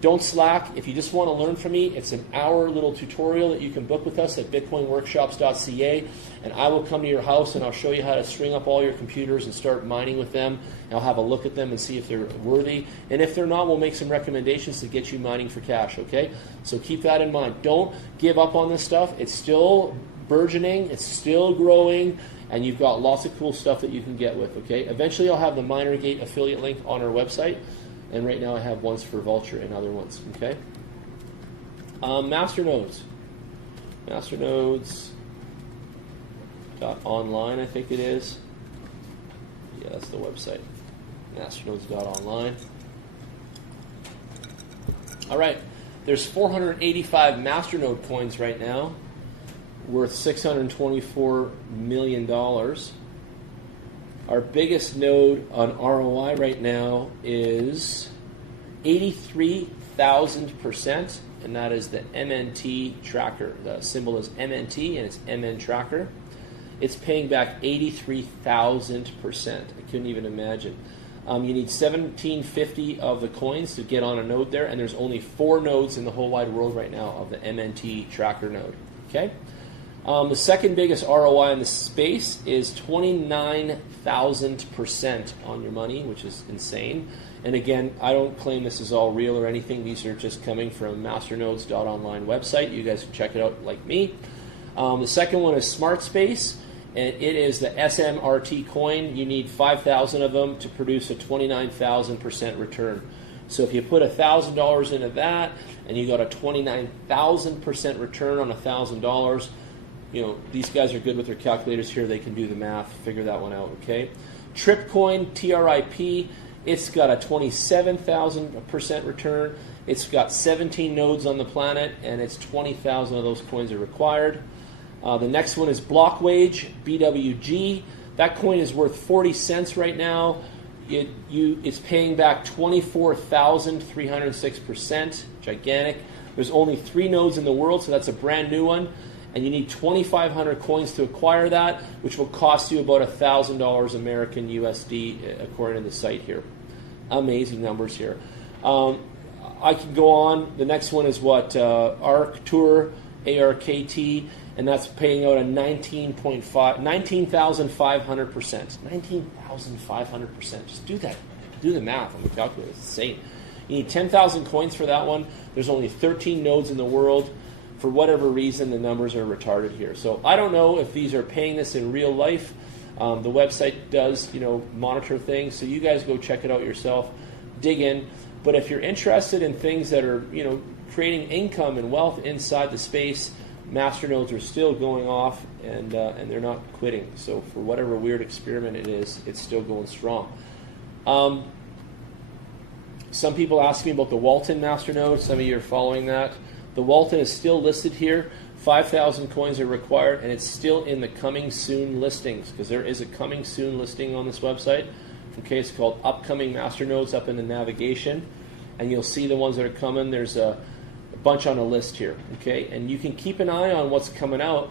Don't slack. If you just want to learn from me, it's an hour little tutorial that you can book with us at bitcoinworkshops.ca, and I will come to your house and I'll show you how to string up all your computers and start mining with them. And I'll have a look at them and see if they're worthy. And if they're not, we'll make some recommendations to get you mining for cash, okay? So keep that in mind. Don't give up on this stuff. It's still burgeoning. It's still growing. And you've got lots of cool stuff that you can get with, okay? Eventually I'll have the Minergate affiliate link on our website, and right now I have ones for Vulture and other ones, okay? Masternodes. Masternodes.online, I think it is. Yeah, that's the website. Masternodes.online. All right, there's 485 Masternode coins right now, worth $624 million. Our biggest node on ROI right now is 83,000%, and that is the MNT tracker. The symbol is MNT, and it's MN tracker. It's paying back 83,000%. I couldn't even imagine. You need 1,750 of the coins to get on a node there, and there's only 4 nodes in the whole wide world right now of the MNT tracker node. Okay. The second biggest ROI in the space is 29,000% on your money, which is insane. And again, I don't claim this is all real or anything. These are just coming from masternodes.online website. You guys can check it out like me. The second one is Smart Space, and it is the SMRT coin. You need 5,000 of them to produce a 29,000% return. So if you put $1,000 into that, and you got a 29,000% return on $1,000, you know, these guys are good with their calculators here. They can do the math, figure that one out, okay? Tripcoin, TRIP, it's got a 27,000% return. It's got 17 nodes on the planet, and it's 20,000 of those coins are required. The next one is Blockwage, BWG. That coin is worth 40 cents right now. It's paying back 24,306%, gigantic. There's only 3 nodes in the world, so that's a brand new one. And you need 2,500 coins to acquire that, which will cost you about $1,000 American USD, according to the site here. Amazing numbers here. I can go on. The next one is what? ARKTOR, ARKT, and that's paying out a 19,500%. 19,500%. Just do that. Do the math on the calculator. It's insane. You need 10,000 coins for that one. There's only 13 nodes in the world. For whatever reason, the numbers are retarded here. So I don't know if these are paying this in real life. The website does, monitor things. So you guys go check it out yourself. Dig in. But if you're interested in things that are, creating income and wealth inside the space, Masternodes are still going off, and they're not quitting. So for whatever weird experiment it is, it's still going strong. Some people ask me about the Walton Masternode. Some of you are following that. The Walton is still listed here. 5,000 coins are required, and it's still in the coming soon listings, because there is a coming soon listing on this website. Okay, it's called Upcoming Masternodes up in the navigation, and you'll see the ones that are coming. There's a bunch on a list here, okay? And you can keep an eye on what's coming out,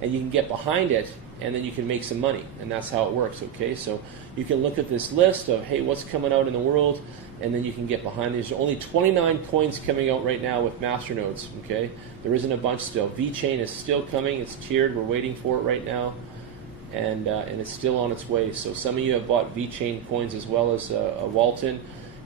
and you can get behind it, and then you can make some money, and that's how it works, okay? So you can look at this list of, hey, what's coming out in the world, and then you can get behind these. There's only 29 coins coming out right now with Masternodes, okay? There isn't a bunch still. VeChain is still coming. It's tiered. We're waiting for it right now, and it's still on its way. So some of you have bought VeChain coins as well as a Walton,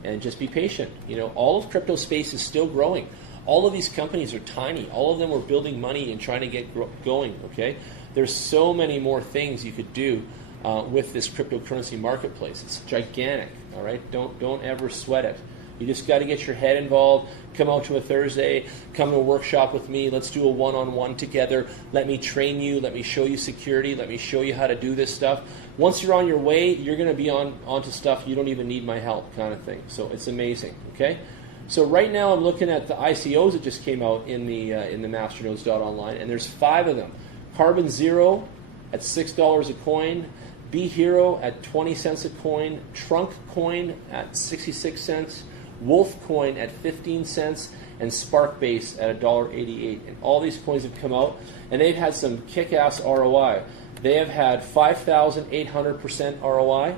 and just be patient. All of crypto space is still growing. All of these companies are tiny. All of them are building money and trying to get going, okay? There's so many more things you could do with this cryptocurrency marketplace. It's gigantic, all right? Don't ever sweat it. You just got to get your head involved. Come out to a Thursday. Come to a workshop with me. Let's do a one-on-one together. Let me train you. Let me show you security. Let me show you how to do this stuff. Once you're on your way, you're going to be onto stuff you don't even need my help, kind of thing. So it's amazing, okay? So right now I'm looking at the ICOs that just came out in the masternodes.online, and there's 5 of them. Carbon Zero at $6 a coin. Be Hero at 20 cents a coin. Trunk Coin at 66 cents. Wolf Coin at 15 cents. And Sparkbase at $1.88. And all these coins have come out, and they've had some kick-ass ROI. They have had 5,800% ROI.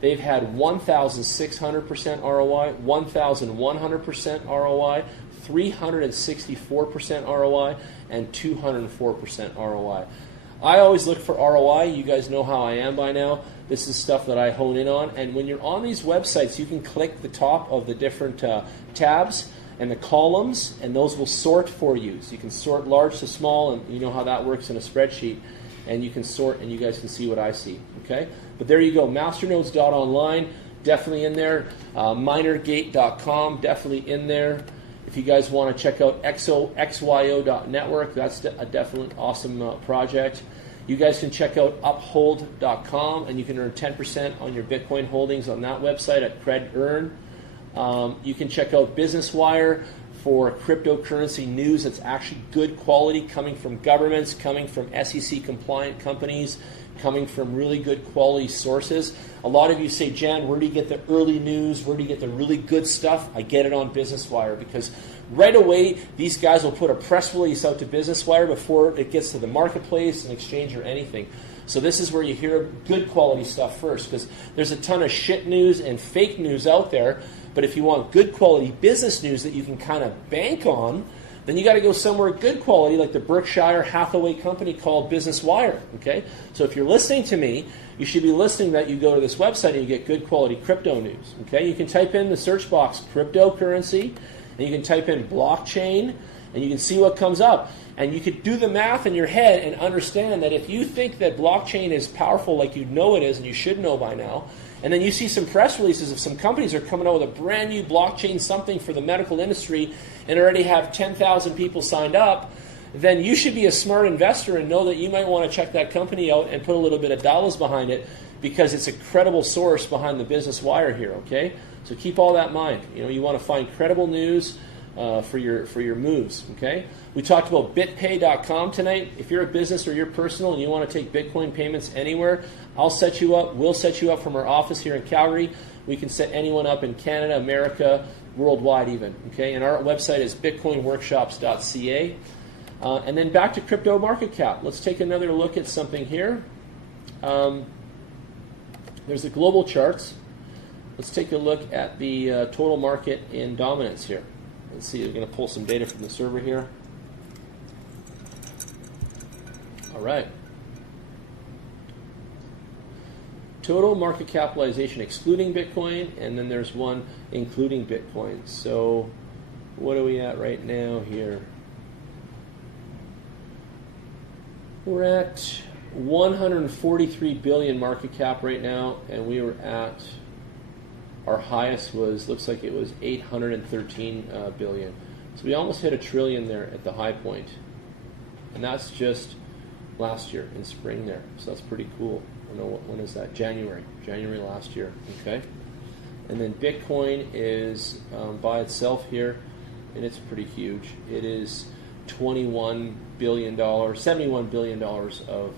They've had 1,600% ROI, 1,100% ROI, 364% ROI, and 204% ROI. I always look for ROI. You guys know how I am by now. This is stuff that I hone in on. And when you're on these websites, you can click the top of the different tabs and the columns, and those will sort for you. So you can sort large to small, and you know how that works in a spreadsheet. And you can sort, and you guys can see what I see. Okay? But there you go. Masternodes.online, definitely in there. Minergate.com, definitely in there. If you guys want to check out xyo.network, that's a definitely awesome project. You guys can check out uphold.com, and you can earn 10% on your Bitcoin holdings on that website at Cred Earn. You can check out BusinessWire for cryptocurrency news that's actually good quality, coming from governments, coming from SEC compliant companies, coming from really good quality sources. A lot of you say, Jan, where do you get the early news? Where do you get the really good stuff? I get it on BusinessWire, because right away these guys will put a press release out to BusinessWire before it gets to the marketplace and exchange or anything. So this is where you hear good quality stuff first, because there's a ton of shit news and fake news out there. But if you want good quality business news that you can kind of bank on, then you got to go somewhere good quality, like the Berkshire Hathaway company called BusinessWire. Okay, so if you're listening to me, you should be listening that you go to this website and you get good quality crypto news. Okay, you can type in the search box cryptocurrency, and you can type in blockchain, and you can see what comes up. And you could do the math in your head and understand that if you think that blockchain is powerful like you know it is, and you should know by now, and then you see some press releases of some companies are coming out with a brand new blockchain something for the medical industry and already have 10,000 people signed up, then you should be a smart investor and know that you might want to check that company out and put a little bit of dollars behind it, because it's a credible source behind the BusinessWire here, okay? So keep all that in mind. You know, you want to find credible news for your moves, okay? We talked about BitPay.com tonight. If you're a business or you're personal and you want to take Bitcoin payments anywhere, I'll set you up. We'll set you up from our office here in Calgary. We can set anyone up in Canada, America, worldwide even, okay? And our website is bitcoinworkshops.ca. And then back to crypto market cap. Let's take another look at something here. There's the global charts. Let's take a look at the total market in dominance here. Let's see, we're going to pull some data from the server here. All right. Total market capitalization excluding Bitcoin, and then there's one including Bitcoin. So what are we at right now here? We're at 143 billion market cap right now, and we were at, our highest was, looks like it was 813 billion. So we almost hit $1 trillion there at the high point. And that's just last year in spring there. So that's pretty cool. I don't know, when is that? January last year, okay? And then Bitcoin is by itself here, and it's pretty huge. It is $71 billion of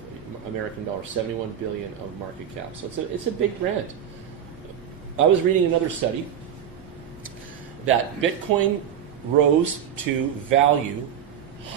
American dollars, 71 billion of market cap. So it's a big brand. I was reading another study that Bitcoin rose to value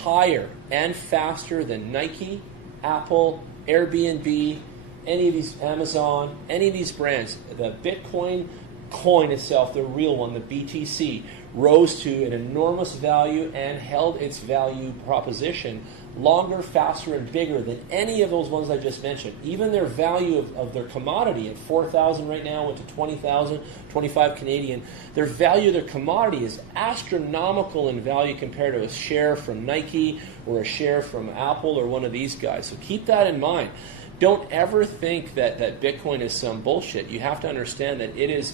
higher and faster than Nike, Apple, Airbnb, any of these, Amazon, any of these brands. The Bitcoin coin itself, the real one, the BTC, rose to an enormous value and held its value proposition longer, faster, and bigger than any of those ones I just mentioned. Even their value of their commodity at 4,000 right now went to 20,000, 25 Canadian. Their value of their commodity is astronomical in value compared to a share from Nike or a share from Apple or one of these guys. So keep that in mind. Don't ever think that Bitcoin is some bullshit. You have to understand that it is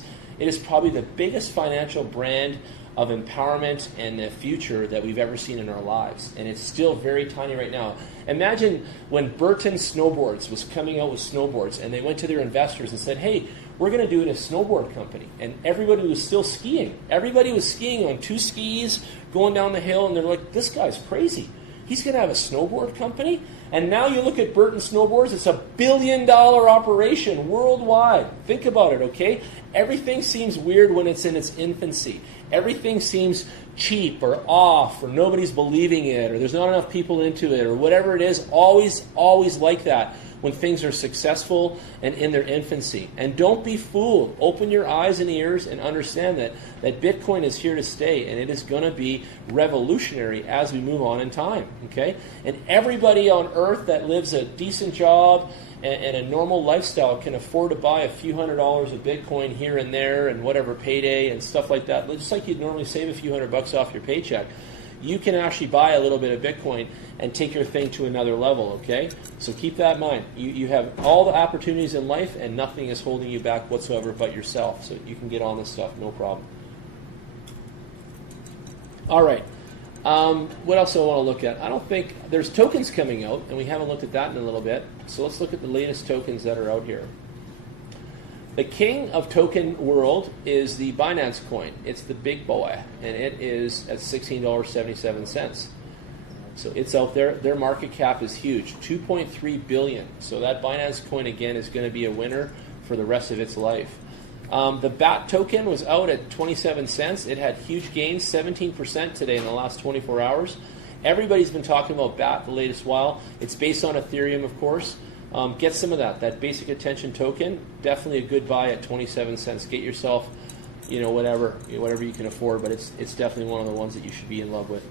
probably the biggest financial brand of empowerment and the future that we've ever seen in our lives. And it's still very tiny right now. Imagine when Burton Snowboards was coming out with snowboards and they went to their investors and said, hey, we're going to do it as a snowboard company. And everybody was still skiing. Everybody was skiing on 2 skis, going down the hill, and they're like, this guy's crazy. He's going to have a snowboard company? And now you look at Burton Snowboards, it's $1 billion operation worldwide. Think about it, okay? Everything seems weird when it's in its infancy. Everything seems cheap or off, or nobody's believing it, or there's not enough people into it, or whatever it is. Always like that when things are successful and in their infancy. And don't be fooled. Open your eyes and ears and understand that Bitcoin is here to stay, and it is going to be revolutionary as we move on in time, okay? And everybody on earth that lives a decent job and a normal lifestyle can afford to buy a few $100s of Bitcoin here and there and whatever payday and stuff like that. Just like you'd normally save a few $100 off your paycheck, you can actually buy a little bit of Bitcoin and take your thing to another level, okay? So keep that in mind. You have all the opportunities in life, and nothing is holding you back whatsoever but yourself. So you can get on this stuff, no problem. All right. What else do I want to look at? I don't think there's tokens coming out, and we haven't looked at that in a little bit. So let's look at the latest tokens that are out here. The king of token world is the Binance coin. It's the big boy, and it is at $16.77. So it's out there. Their market cap is huge, $2.3 billion. So that Binance coin, again, is going to be a winner for the rest of its life. The BAT token was out at 27 cents. It had huge gains, 17% today in the last 24 hours. Everybody's been talking about BAT the latest while. It's based on Ethereum, of course. Get some of that basic attention token. Definitely a good buy at 27 cents. Get yourself, whatever you can afford, but it's definitely one of the ones that you should be in love with.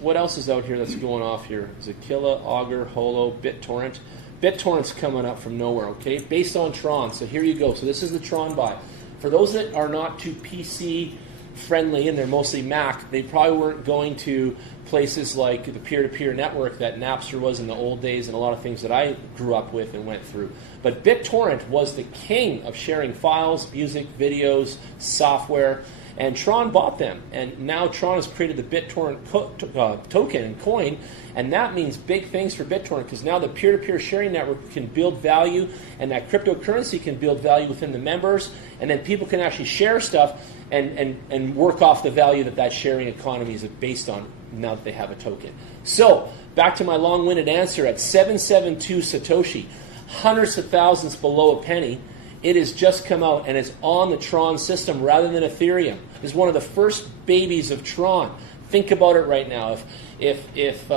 What else is out here that's going off here? Zakilla, Augur, Holo, BitTorrent. BitTorrent's coming up from nowhere, okay? Based on Tron. So here you go. So this is the Tron buy. For those that are not too PC friendly and they're mostly Mac, they probably weren't going to places like the peer-to-peer network that Napster was in the old days and a lot of things that I grew up with and went through. But BitTorrent was the king of sharing files, music, videos, software, and Tron bought them. And now Tron has created the BitTorrent token and coin, and that means big things for BitTorrent because now the peer-to-peer sharing network can build value, and that cryptocurrency can build value within the members, and then people can actually share stuff and work off the value that sharing economy is based on now that they have a token. So, back to my long-winded answer, at 772 Satoshi, hundreds of thousands below a penny, it has just come out and it's on the Tron system rather than Ethereum. It's one of the first babies of Tron. Think about it right now. If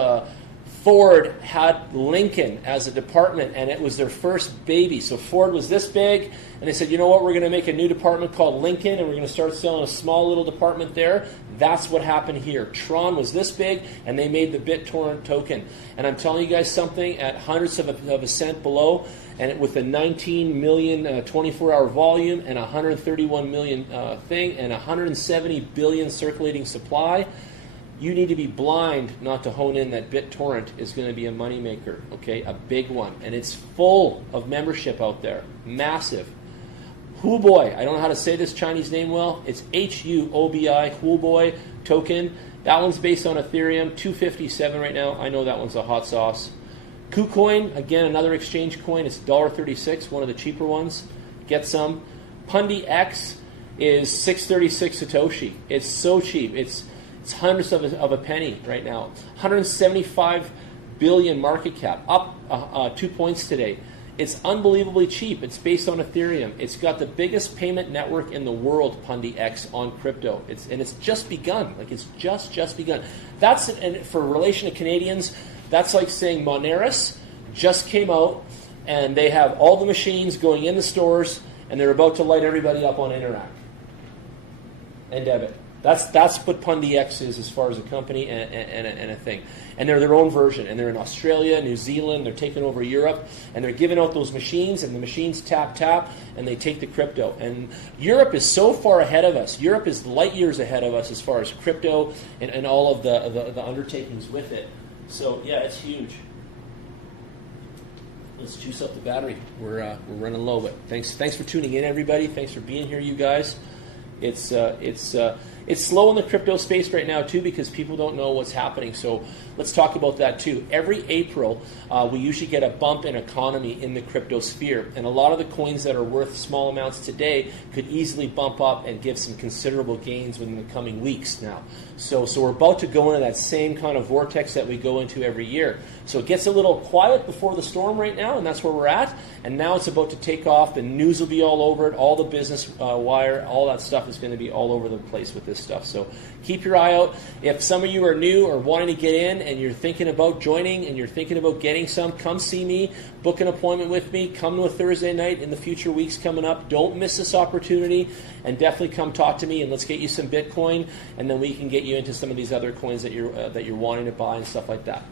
Ford had Lincoln as a department and it was their first baby, so Ford was this big, and they said, you know what, we're going to make a new department called Lincoln, and we're going to start selling a small little department there. That's what happened here. Tron was this big, and they made the BitTorrent token. And I'm telling you guys something, at hundredths of a cent below, and with a 19 million 24-hour volume and 131 million thing and 170 billion circulating supply, you need to be blind not to hone in that BitTorrent is going to be a moneymaker, okay, a big one. And it's full of membership out there, massive. Huobi, I don't know how to say this Chinese name well. It's Huobi, Huobi token. That one's based on Ethereum, 257 right now. I know that one's a hot sauce. KuCoin, again, another exchange coin. It's $1.36, one of the cheaper ones. Get some. Pundi X is 636 Satoshi. It's so cheap. It's hundredths of a penny right now. 175 billion market cap, up 2 points today. It's unbelievably cheap. It's based on Ethereum. It's got the biggest payment network in the world, Pundi X, on crypto. It's just begun. Like, it's just begun. That's, and for relation to Canadians, that's like saying Moneris just came out and they have all the machines going in the stores and they're about to light everybody up on Interac and debit. That's what Pundi X is as far as a company and a thing. And they're their own version. And they're in Australia, New Zealand, they're taking over Europe, and they're giving out those machines, and the machines tap, and they take the crypto. And Europe is so far ahead of us. Europe is light years ahead of us as far as crypto and all of the undertakings with it. So, yeah, it's huge. Let's juice up the battery. We're running low, but thanks for tuning in, everybody. Thanks for being here, you guys. It's slow in the crypto space right now, too, because people don't know what's happening. So let's talk about that, too. Every April, we usually get a bump in economy in the crypto sphere. And a lot of the coins that are worth small amounts today could easily bump up and give some considerable gains within the coming weeks now. So we're about to go into that same kind of vortex that we go into every year. So it gets a little quiet before the storm right now, and that's where we're at. And now it's about to take off. The news will be all over it. All the business wire, all that stuff is going to be all over the place with this stuff. So keep your eye out. If some of you are new or wanting to get in and you're thinking about joining and you're thinking about getting some, come see me, book an appointment with me, come to a Thursday night in the future weeks coming up. Don't miss this opportunity, and definitely come talk to me, and let's get you some Bitcoin, and then we can get you into some of these other coins that you're wanting to buy and stuff like that.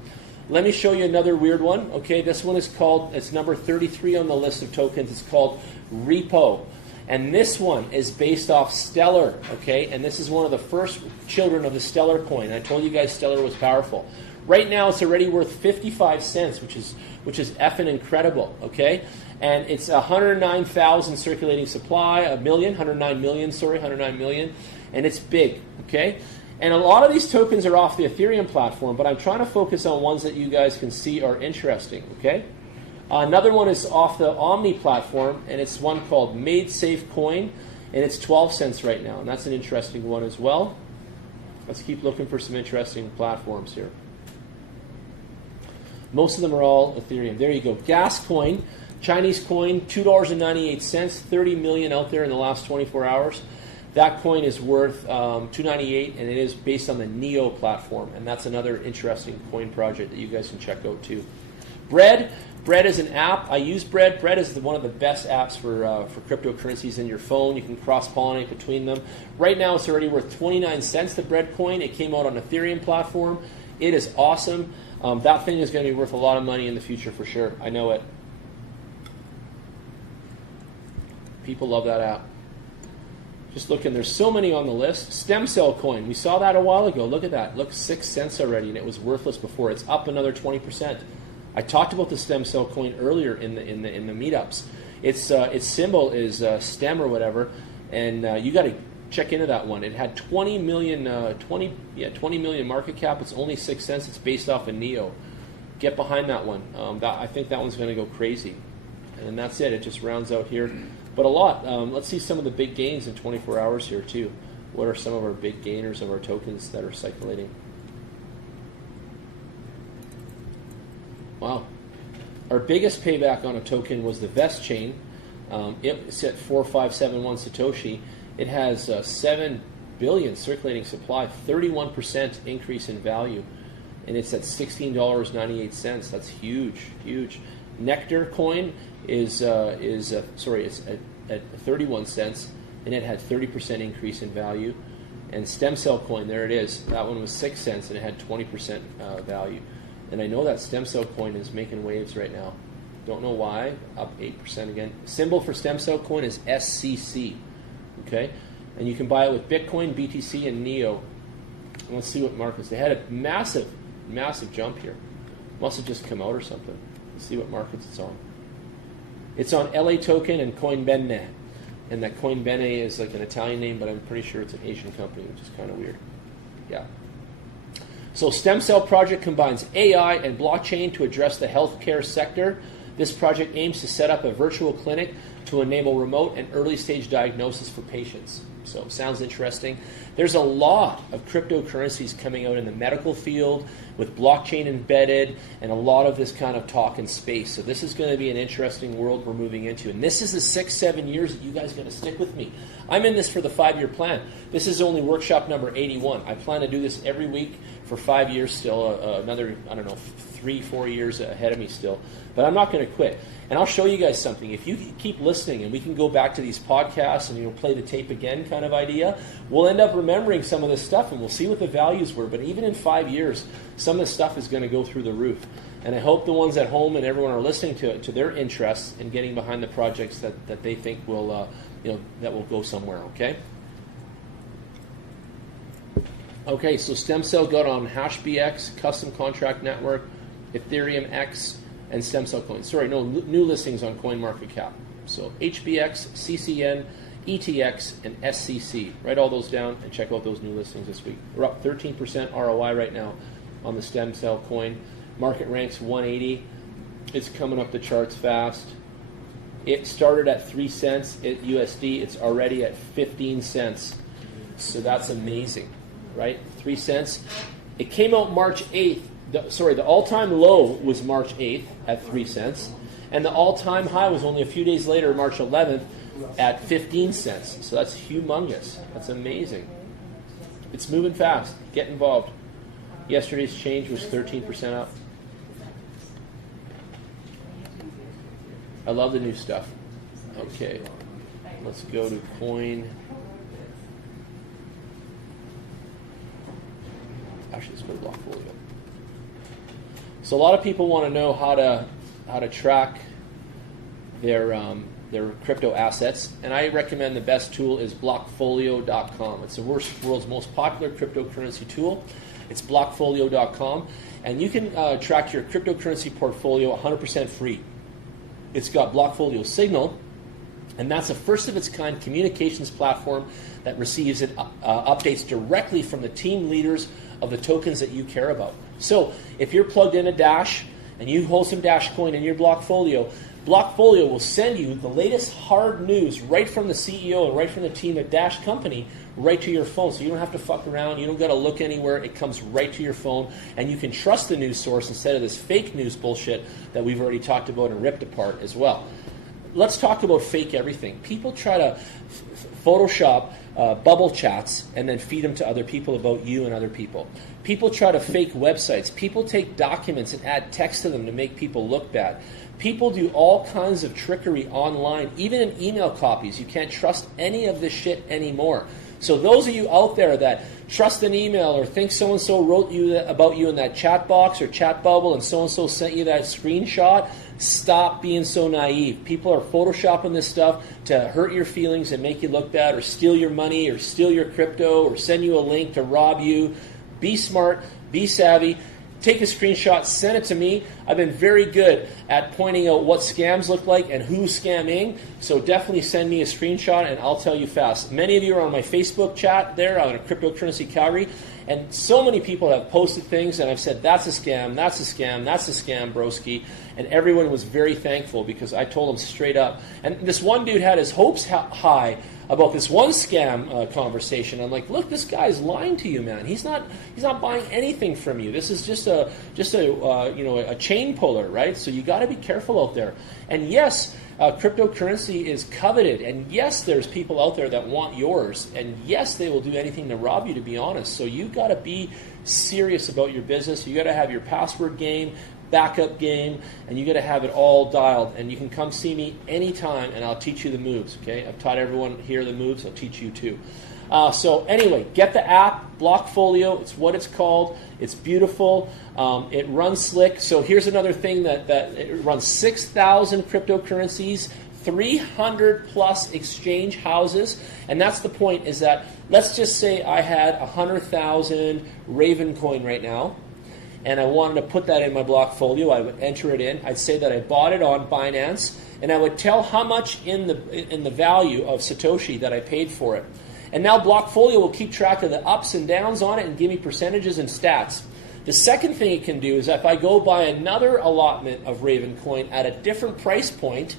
Let me show you another weird one. Okay, this one is called, it's number 33 on the list of tokens. It's called Repo. And this one is based off Stellar, okay? And this is one of the first children of the Stellar coin. I told you guys Stellar was powerful. Right now it's already worth 55 cents, which is effing incredible, okay? And it's 109,000 circulating supply, 109 million, and it's big, okay? And a lot of these tokens are off the Ethereum platform, but I'm trying to focus on ones that you guys can see are interesting, okay? Another one is off the Omni platform, and it's one called Made Safe Coin, and it's 12 cents right now, and that's an interesting one as well. Let's keep looking for some interesting platforms here. Most of them are all Ethereum. There you go. Gas Coin, Chinese coin, $2.98, 30 million out there in the last 24 hours. That coin is worth $2.98, and it is based on the Neo platform, and that's another interesting coin project that you guys can check out too. Bread is an app. I use Bread. Bread is one of the best apps for cryptocurrencies in your phone. You can cross-pollinate between them. Right now, it's already worth 29 cents, the Bread coin. It came out on Ethereum platform. It is awesome. That thing is going to be worth a lot of money in the future for sure. I know it. People love that app. Just looking, there's so many on the list. Stem cell coin, we saw that a while ago. Look at that. Look, 6 cents already, and it was worthless before. It's up another 20%. I talked about the stem cell coin earlier in the meetups. Its symbol is STEM or whatever, and you got to check into that one. It had 20 million market cap. It's only 6 cents. It's based off of Neo. Get behind that one. I think that one's going to go crazy, and that's it. It just rounds out here. But a lot. Let's see some of the big gains in 24 hours here too. What are some of our big gainers of our tokens that are circulating? Wow. Our biggest payback on a token was the Vest chain. It's at 4571 Satoshi. It has 7 billion circulating supply, 31% increase in value, and it's at $16.98. That's huge, huge. Nectar coin it's at 31 cents, and it had 30% increase in value. And stem cell coin, there it is. That one was 6 cents, and it had 20% value. And I know that stem cell coin is making waves right now. Don't know why. Up 8% again. Symbol for stem cell coin is SCC. Okay, and you can buy it with Bitcoin, BTC, and Neo. And let's see what markets. They had a massive jump here. Must have just come out or something. Let's see what markets it's on. It's on LA Token and Coinbene. And that Coinbene is like an Italian name, but I'm pretty sure it's an Asian company, which is kind of weird. Yeah. So Stem Cell Project combines AI and blockchain to address the healthcare sector. This project aims to set up a virtual clinic to enable remote and early stage diagnosis for patients. So sounds interesting. There's a lot of cryptocurrencies coming out in the medical field with blockchain embedded and a lot of this kind of talk in space. So this is going to be an interesting world we're moving into. And this is the 6-7 years that you guys are going to stick with me. I'm in this for the 5-year plan. This is only workshop number 81. I plan to do this every week for 5 years still, another, 3-4 years ahead of me still. But I'm not going to quit. And I'll show you guys something. If you keep listening and we can go back to these podcasts and play the tape again kind of idea, we'll end up remembering some of this stuff and we'll see what the values were. But even in 5 years, some of this stuff is going to go through the roof. And I hope the ones at home and everyone are listening to their interests in getting behind the projects that they think will, that will go somewhere, okay? Okay, so Stem Cell got on HashBX, Custom Contract Network, Ethereum X, and Stem Cell Coin. Sorry, no, new listings on CoinMarketCap. So HBX, CCN, ETX, and SCC. Write all those down and check out those new listings this week. We're up 13% ROI right now on the Stem Cell Coin. Market ranks 180. It's coming up the charts fast. It started at 3 cents at USD. It's already at 15 cents. So that's amazing, right? 3 cents. It came out March 8th. The all-time low was March 8th at 3 cents, and the all-time high was only a few days later, March 11th, at 15 cents. So that's humongous. That's amazing. It's moving fast. Get involved. Yesterday's change was 13% up. I love the new stuff. Okay, let's go to Coin. Actually, let's go to Blockfolio. So a lot of people want to know how to track their crypto assets, and I recommend the best tool is Blockfolio.com. It's the world's most popular cryptocurrency tool. It's Blockfolio.com, and you can track your cryptocurrency portfolio 100% free. It's got Blockfolio Signal, And that's a first-of-its-kind communications platform that receives updates directly from the team leaders of the tokens that you care about. So if you're plugged into Dash and you hold some Dash coin in your Blockfolio, Blockfolio will send you the latest hard news right from the CEO and right from the team at Dash Company right to your phone. So you don't have to fuck around. You don't got to look anywhere. It comes right to your phone. And you can trust the news source instead of this fake news bullshit that we've already talked about and ripped apart as well. Let's talk about fake everything. People try to Photoshop bubble chats and then feed them to other people about you and other people. People try to fake websites. People take documents and add text to them to make people look bad. People do all kinds of trickery online, even in email copies. You can't trust any of this shit anymore. So those of you out there that trust an email or think so-and-so wrote about you in that chat box or chat bubble and so-and-so sent you that screenshot, stop being so naive. People are photoshopping this stuff to hurt your feelings and make you look bad or steal your money or steal your crypto or send you a link to rob you. Be smart, be savvy. Take a screenshot, send it to me. I've been very good at pointing out what scams look like and who's scamming. So definitely send me a screenshot and I'll tell you fast. Many of you are on my Facebook chat there on Cryptocurrency Calgary. And so many people have posted things and I've said, that's a scam, that's a scam, that's a scam, broski. And everyone was very thankful because I told them straight up. And this one dude had his hopes high about this one scam conversation. I'm like, look, this guy's lying to you, man. He's not buying anything from you. This is just a chain puller, right? So you got to be careful out there. And yes, cryptocurrency is coveted, and yes, there's people out there that want yours, and yes, they will do anything to rob you, to be honest. So you got to be serious about your business. You got to have your password game, backup game, and you got to have it all dialed. And you can come see me anytime, and I'll teach you the moves. Okay, I've taught everyone here the moves. I'll teach you too. So anyway, get the app, Blockfolio. It's what it's called. It's beautiful. It runs slick. So here's another thing that it runs 6,000 cryptocurrencies, 300 plus exchange houses, and that's the point. Is that let's just say I had 100,000 Raven coin right now, and I wanted to put that in my Blockfolio. I would enter it in. I'd say that I bought it on Binance, and I would tell how much in the value of Satoshi that I paid for it. And now Blockfolio will keep track of the ups and downs on it and give me percentages and stats. The second thing it can do is if I go buy another allotment of Raven coin at a different price point,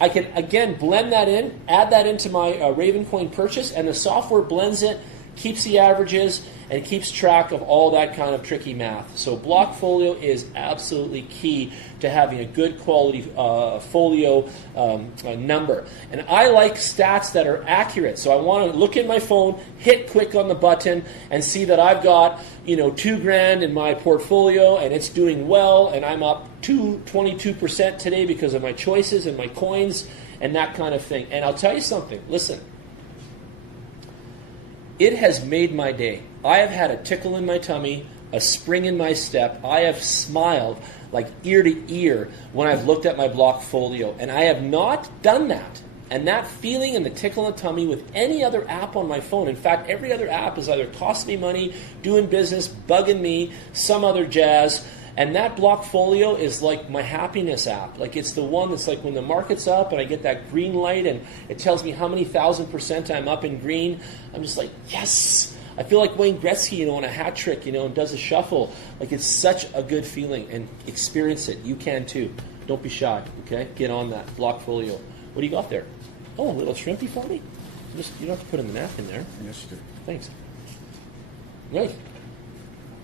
I can again blend that in, add that into my Raven coin purchase, and the software blends it, keeps the averages, and keeps track of all that kind of tricky math. So Blockfolio is absolutely key to having a good quality folio number. And I like stats that are accurate. So I want to look at my phone, hit quick on the button, and see that I've got $2,000 in my portfolio, and it's doing well, and I'm up 22% today because of my choices and my coins and that kind of thing. And I'll tell you something. Listen. It has made my day. I have had a tickle in my tummy, a spring in my step. I have smiled like ear to ear when I've looked at my Blockfolio, and I have not done that. And that feeling and the tickle in the tummy with any other app on my phone. In fact, every other app is either costing me money, doing business, bugging me, some other jazz. And that Blockfolio is like my happiness app. Like it's the one that's like when the market's up and I get that green light and it tells me how many 1,000% I'm up in green. I'm just like, yes. I feel like Wayne Gretzky, on a hat trick, and does a shuffle. Like it's such a good feeling, and experience it. You can too. Don't be shy. Okay, get on that Blockfolio. What do you got there? Oh, a little shrimpy for me. You don't have to put in the napkin there. Yes, you do. Thanks. Nice.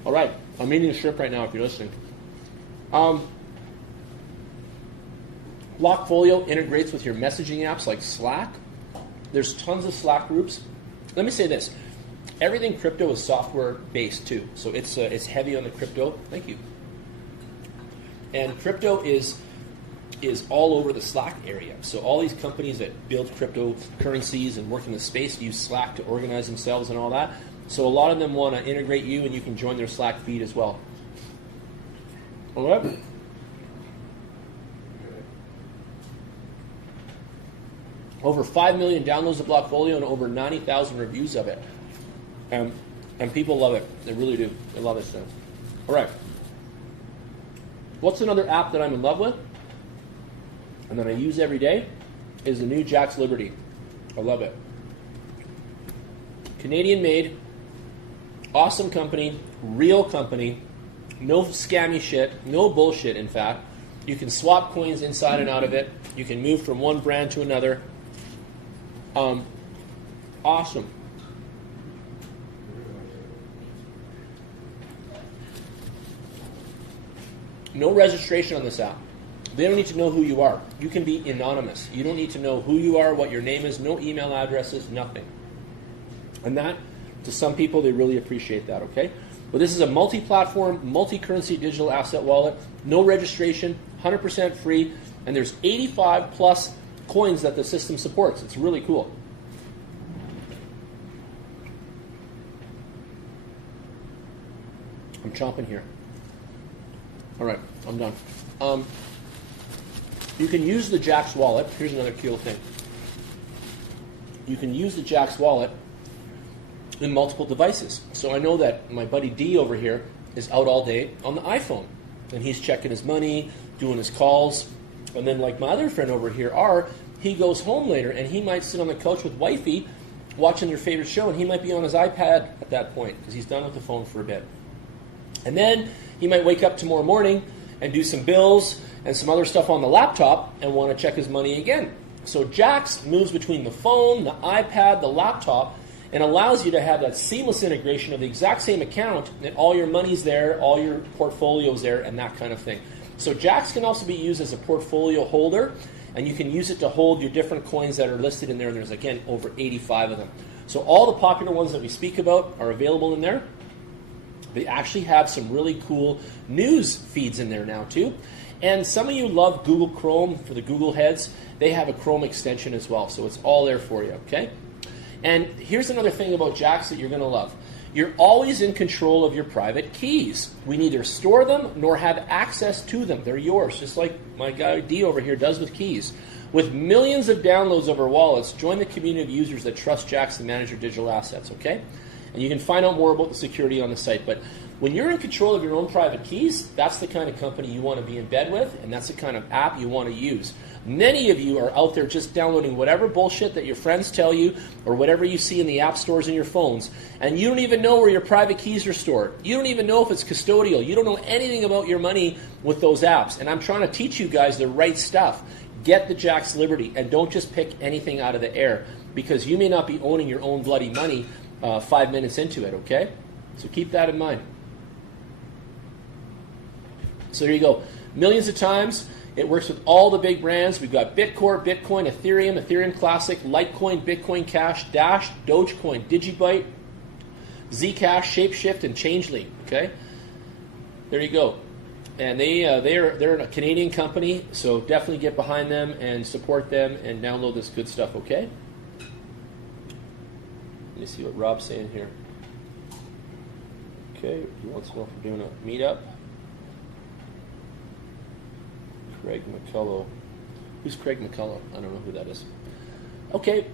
All right, I'm eating a shrimp right now if you're listening. Blockfolio integrates with your messaging apps like Slack. There's tons of Slack groups. Let me say this. Everything crypto is software-based too. So it's heavy on the crypto. Thank you. And crypto is all over the Slack area. So all these companies that build cryptocurrencies and work in the space use Slack to organize themselves and all that. So a lot of them want to integrate you, and you can join their Slack feed as well. All right. Over 5 million downloads of Blockfolio and over 90,000 reviews of it. And people love it. They really do. They love it stuff. All right. What's another app that I'm in love with and that I use every day? is the new Jack's Liberty. I love it. Canadian made, awesome company, real company, no scammy shit, no bullshit in fact. You can swap coins inside and out of it. You can move from one brand to another. Awesome. No registration on this app. They don't need to know who you are. You can be anonymous. You don't need to know who you are, what your name is, no email addresses, nothing. And that, to some people, they really appreciate that, okay? But this is a multi-platform, multi-currency digital asset wallet, no registration, 100% free, and there's 85 plus coins that the system supports. It's really cool. I'm chomping here. All right, I'm done. You can use the Jack's wallet. Here's another cool thing. You can use the Jack's wallet in multiple devices. So I know that my buddy D over here is out all day on the iPhone, and he's checking his money, doing his calls, and then like my other friend over here, R, he goes home later, and he might sit on the couch with wifey watching their favorite show, and he might be on his iPad at that point because he's done with the phone for a bit. And then he might wake up tomorrow morning and do some bills and some other stuff on the laptop and want to check his money again. So Jack's moves between the phone, the iPad, the laptop, and allows you to have that seamless integration of the exact same account, and all your money's there, all your portfolio's there, and that kind of thing. So Jack's can also be used as a portfolio holder, and you can use it to hold your different coins that are listed in there, and there's, again, over 85 of them. So all the popular ones that we speak about are available in there. They actually have some really cool news feeds in there now, too. And some of you love Google Chrome for the Google heads. They have a Chrome extension as well, so it's all there for you, okay? And here's another thing about Jack's that you're going to love. You're always in control of your private keys. We neither store them nor have access to them. They're yours, just like my guy D over here does with keys. With millions of downloads of our wallets, join the community of users that trust Jack's to manage your digital assets, okay? And you can find out more about the security on the site. But when you're in control of your own private keys, that's the kind of company you want to be in bed with, and that's the kind of app you want to use. Many of you are out there just downloading whatever bullshit that your friends tell you or whatever you see in the app stores in your phones, and you don't even know where your private keys are stored. You don't even know if it's custodial. You don't know anything about your money with those apps. And I'm trying to teach you guys the right stuff. Get the Jack's Liberty, and don't just pick anything out of the air, because you may not be owning your own bloody money 5 minutes into it, okay? So keep that in mind. So there you go. Millions of times. It works with all the big brands. We've got Bitcore, Bitcoin, Ethereum, Ethereum Classic, Litecoin, Bitcoin Cash, Dash, Dogecoin, Digibyte, Zcash, Shapeshift, and Changelink. Okay, there you go. And they're a Canadian company, so definitely get behind them and support them and download this good stuff. Okay. Let me see what Rob's saying here. Okay, he wants to know if we're doing a meetup. Craig McCullough. Who's Craig McCullough? I don't know who that is. Okay.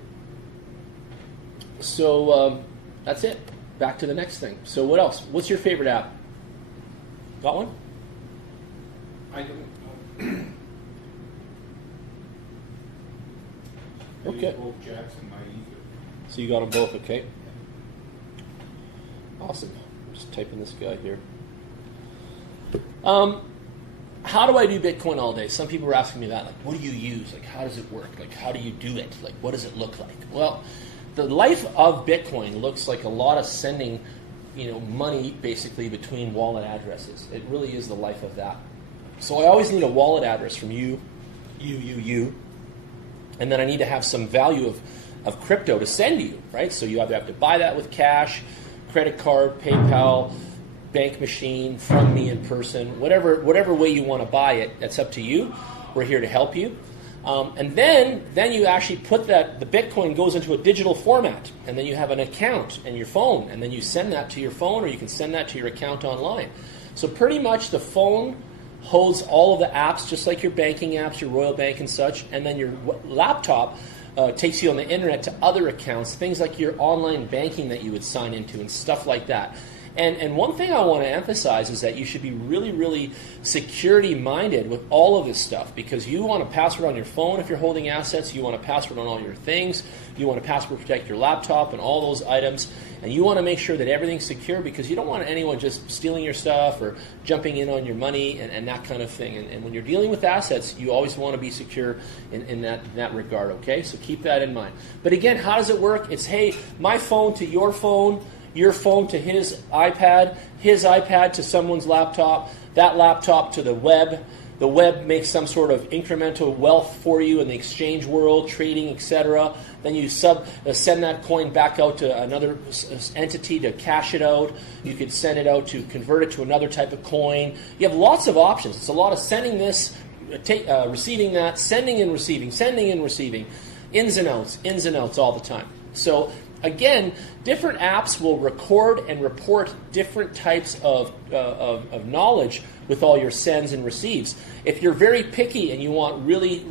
So that's it. Back to the next thing. So what else? What's your favorite app? Got one? I don't. Okay. Both Jack's and my ether. So you got them both, okay? Awesome. I'm just typing this guy here. How do I do Bitcoin all day? Some people are asking me that. Like, what do you use? Like, how does it work? Like, how do you do it? Like, what does it look like? Well, the life of Bitcoin looks like a lot of sending, money basically between wallet addresses. It really is the life of that. So I always need a wallet address from you, and then I need to have some value of crypto to send you, right? So you either have to buy that with cash, credit card, PayPal, bank machine, from me in person, whatever way you want to buy it, that's up to you. We're here to help you. And then you actually put the Bitcoin goes into a digital format, and then you have an account and your phone, and then you send that to your phone, or you can send that to your account online. So pretty much the phone holds all of the apps, just like your banking apps, your Royal Bank and such, and then your laptop takes you on the internet to other accounts, things like your online banking that you would sign into and stuff like that. And one thing I want to emphasize is that you should be really, really security-minded with all of this stuff, because you want a password on your phone if you're holding assets, you want a password on all your things, you want to password protect your laptop and all those items, and you want to make sure that everything's secure, because you don't want anyone just stealing your stuff or jumping in on your money and that kind of thing. And when you're dealing with assets, you always want to be secure in that regard, okay? So keep that in mind. But again, how does it work? It's, hey, my phone to your phone to his iPad to someone's laptop, that laptop to the web. The web makes some sort of incremental wealth for you in the exchange world, trading, etc. Then you send that coin back out to another entity to cash it out. You could send it out to convert it to another type of coin. You have lots of options. It's a lot of sending this, receiving that, sending and receiving, ins and outs all the time. So again, different apps will record and report different types of knowledge with all your sends and receives. If you're very picky and you want really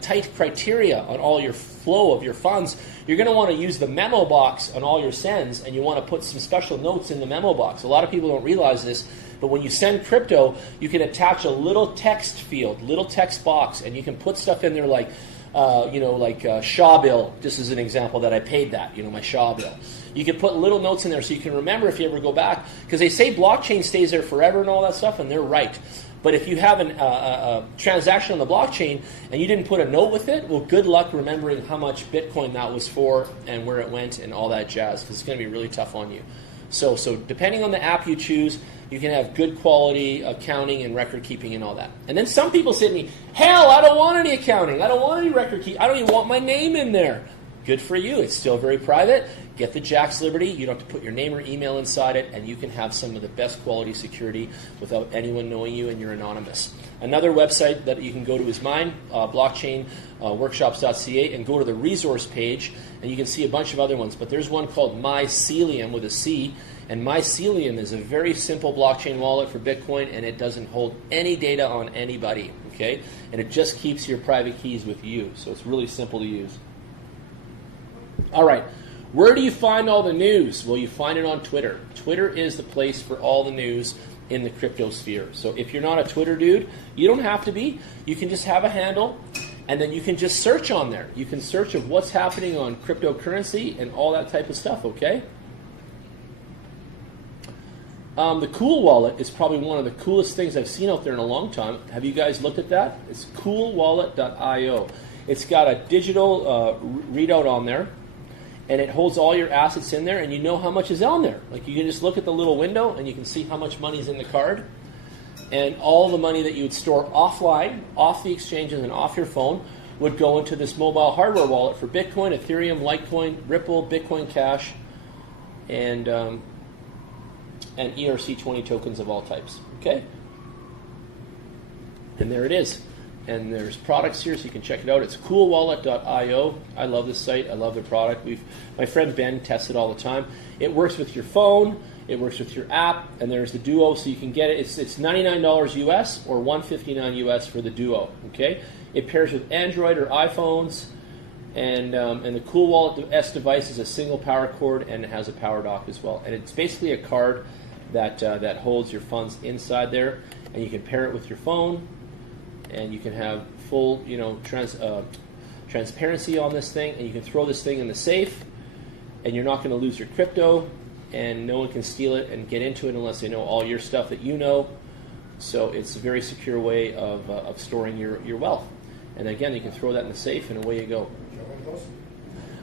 tight criteria on all your flow of your funds, you're going to want to use the memo box on all your sends, and you want to put some special notes in the memo box. A lot of people don't realize this, but when you send crypto, you can attach a little text field, little text box, and you can put stuff in there like Shaw bill, just as an example that I paid that, my Shaw bill. You can put little notes in there so you can remember if you ever go back, because they say blockchain stays there forever and all that stuff, and they're right. But if you have a transaction on the blockchain and you didn't put a note with it, well, good luck remembering how much Bitcoin that was for and where it went and all that jazz, because it's going to be really tough on you. So depending on the app you choose, you can have good quality accounting and record keeping and all that. And then some people say to me, hell, I don't want any accounting. I don't want any record keeping. I don't even want my name in there. Good for you. It's still very private. Get the Jack's Liberty. You don't have to put your name or email inside it, and you can have some of the best quality security without anyone knowing you, and you're anonymous. Another website that you can go to is mine, blockchainworkshops.ca, and go to the resource page, and you can see a bunch of other ones. But there's one called Mycelium with a C, and Mycelium is a very simple blockchain wallet for Bitcoin, and it doesn't hold any data on anybody, okay? And it just keeps your private keys with you, so it's really simple to use. All right, where do you find all the news? Well, you find it on Twitter. Twitter is the place for all the news in the crypto sphere. So if you're not a Twitter dude, you don't have to be. You can just have a handle, and then you can just search on there. You can search of what's happening on cryptocurrency and all that type of stuff, okay? The Cool Wallet is probably one of the coolest things I've seen out there in a long time. Have you guys looked at that? It's coolwallet.io. It's got a digital readout on there, and it holds all your assets in there, and you know how much is on there. Like, you can just look at the little window, and you can see how much money is in the card, and all the money that you would store offline, off the exchanges and off your phone, would go into this mobile hardware wallet for Bitcoin, Ethereum, Litecoin, Ripple, Bitcoin Cash, and ERC20 tokens of all types. Okay? And there it is. And there's products here, so you can check it out. It's coolwallet.io. I love this site. I love their product. My friend Ben tests it all the time. It works with your phone. It works with your app. And there's the Duo, so you can get it. It's $99 US or $159 US for the Duo. Okay. It pairs with Android or iPhones. And the Cool Wallet S device is a single power cord, and it has a power dock as well. And it's basically a card that holds your funds inside there, and you can pair it with your phone. And you can have full, transparency on this thing, and you can throw this thing in the safe, and you're not going to lose your crypto, and no one can steal it and get into it unless they know all your stuff that you know. So it's a very secure way of storing your wealth. And again, you can throw that in the safe, and away you go.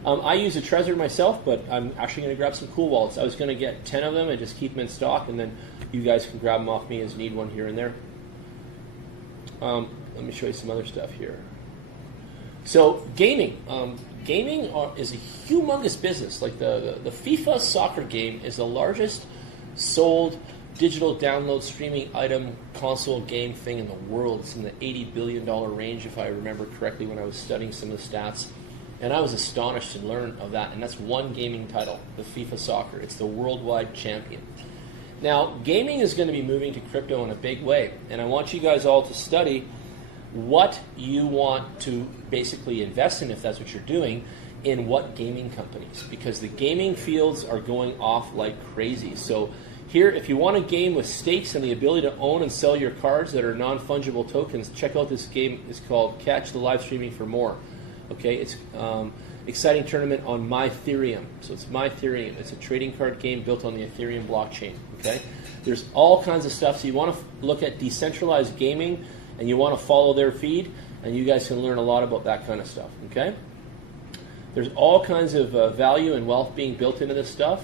I use a Trezor myself, but I'm actually going to grab some Cool Wallets. I was going to get 10 of them and just keep them in stock, and then you guys can grab them off me as you need one here and there. Let me show you some other stuff here. So gaming. Gaming is a humongous business. Like the FIFA soccer game is the largest sold digital download streaming item console game thing in the world. It's in the $80 billion range, if I remember correctly, when I was studying some of the stats. And I was astonished to learn of that. And that's one gaming title, the FIFA soccer. It's the worldwide champion. Now, gaming is going to be moving to crypto in a big way. And I want you guys all to study what you want to basically invest in, if that's what you're doing, in what gaming companies. Because the gaming fields are going off like crazy. So Here, if you want a game with stakes and the ability to own and sell your cards that are non-fungible tokens, check out this game. It's called Catch the Live Streaming for More. Okay, it's exciting tournament on Mytherium. So it's Mytherium. It's a trading card game built on the Ethereum blockchain. Okay, there's all kinds of stuff. So you want to look at decentralized gaming, and you want to follow their feed, and you guys can learn a lot about that kind of stuff. Okay, there's all kinds of value and wealth being built into this stuff.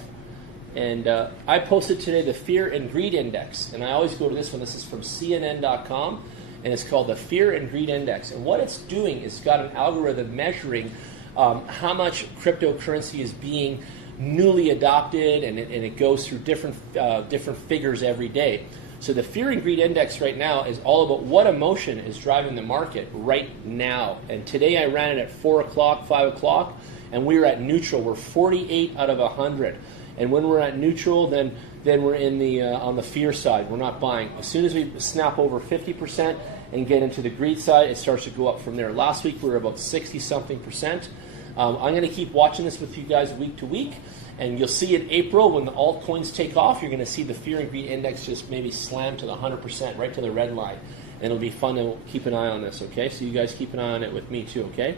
And I posted today the Fear and Greed Index, and I always go to this one. This is from CNN.com, and it's called the Fear and Greed Index. And what it's doing is it's got an algorithm measuring how much cryptocurrency is being newly adopted, and it goes through different figures every day. So the Fear and Greed Index right now is all about what emotion is driving the market right now. And today I ran it at 4 o'clock, 5 o'clock, and we were at neutral. We're 48 out of 100. And when we're at neutral, then we're in the on the fear side. We're not buying. As soon as we snap over 50% and get into the greed side, it starts to go up from there. Last week we were about 60-something%. I'm going to keep watching this with you guys week to week, and you'll see in April when the altcoins take off, you're going to see the Fear and Greed Index just maybe slam to the 100%, right to the red line. And it'll be fun to keep an eye on this, okay? So you guys keep an eye on it with me too, okay?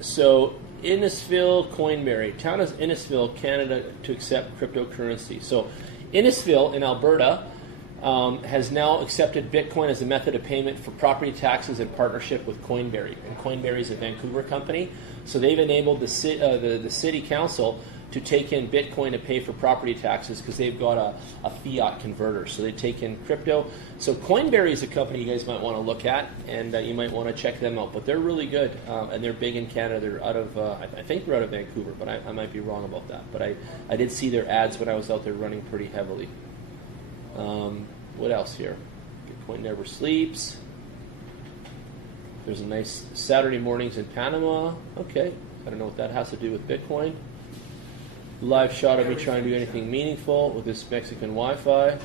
So Innisfil, Coinberry. Town is Innisfil, Canada, to accept cryptocurrency. So Innisfil in Alberta has now accepted Bitcoin as a method of payment for property taxes in partnership with Coinberry. And Coinberry is a Vancouver company. So they've enabled the city council to take in Bitcoin to pay for property taxes because they've got a fiat converter. So they take in crypto. So Coinberry is a company you guys might want to look at, and you might want to check them out. But they're really good, and they're big in Canada. They're out of, I think they're out of Vancouver, but I might be wrong about that. But I did see their ads when I was out there running pretty heavily. What else here? Bitcoin never sleeps. There's a nice Saturday mornings in Panama. Okay, I don't know what that has to do with Bitcoin. Live shot of me trying to do anything meaningful with this Mexican Wi-Fi.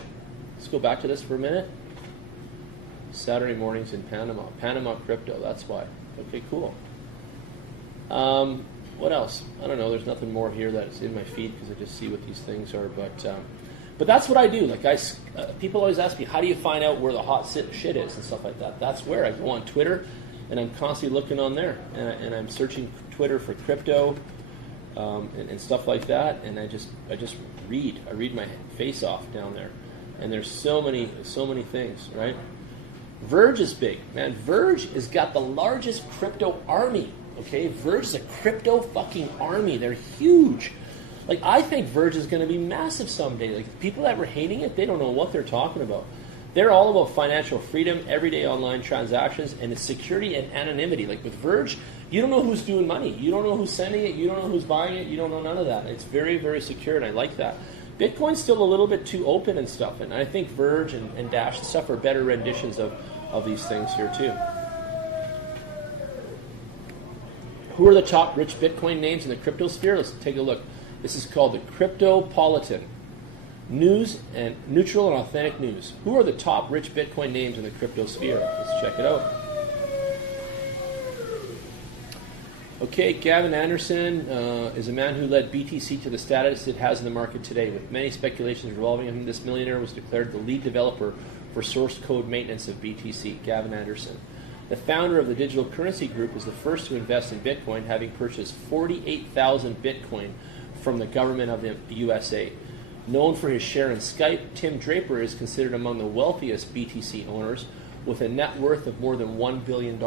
Let's go back to this for a minute. Saturday mornings in Panama. Panama crypto, that's why. Okay, cool. What else? I don't know. There's nothing more here that's in my feed because I just see what these things are. But that's what I do. Like people always ask me, how do you find out where the hot shit is and stuff like that? That's where I go on Twitter, and I'm constantly looking on there, and I'm searching Twitter for crypto. And stuff like that, and I just read. I read my face off down there, and there's so many things, right? Verge is big, man. Verge has got the largest crypto army. Okay, Verge is a crypto fucking army. They're huge. Like I think Verge is going to be massive someday. Like people that were hating it, they don't know what they're talking about. They're all about financial freedom, everyday online transactions, and it's security and anonymity. Like with Verge, you don't know who's doing money. You don't know who's sending it. You don't know who's buying it. You don't know none of that. It's very, very secure, and I like that. Bitcoin's still a little bit too open and stuff, and I think Verge and Dash and stuff are better renditions of these things here too. Who are the top rich Bitcoin names in the crypto sphere? Let's take a look. This is called the Cryptopolitan. News and neutral and authentic news. Who are the top rich Bitcoin names in the crypto sphere? Let's check it out. Okay, Gavin Anderson is a man who led BTC to the status it has in the market today. With many speculations revolving him, this millionaire was declared the lead developer for source code maintenance of BTC. Gavin Anderson. The founder of the digital currency group is the first to invest in Bitcoin, having purchased 48,000 Bitcoin from the government of the USA. Known for his share in Skype, Tim Draper is considered among the wealthiest BTC owners with a net worth of more than $1 billion.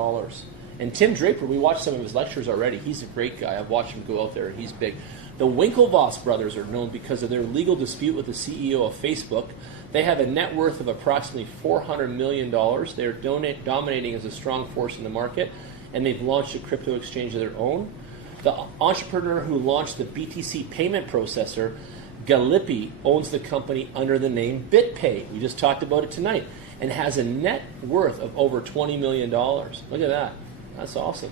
And Tim Draper, we watched some of his lectures already. He's a great guy. I've watched him go out there. He's big. The Winklevoss brothers are known because of their legal dispute with the CEO of Facebook. They have a net worth of approximately $400 million. They're dominating as a strong force in the market, and they've launched a crypto exchange of their own. The entrepreneur who launched the BTC payment processor, Galippi, owns the company under the name BitPay. We just talked about it tonight, and has a net worth of over $20 million. Look at that. That's awesome.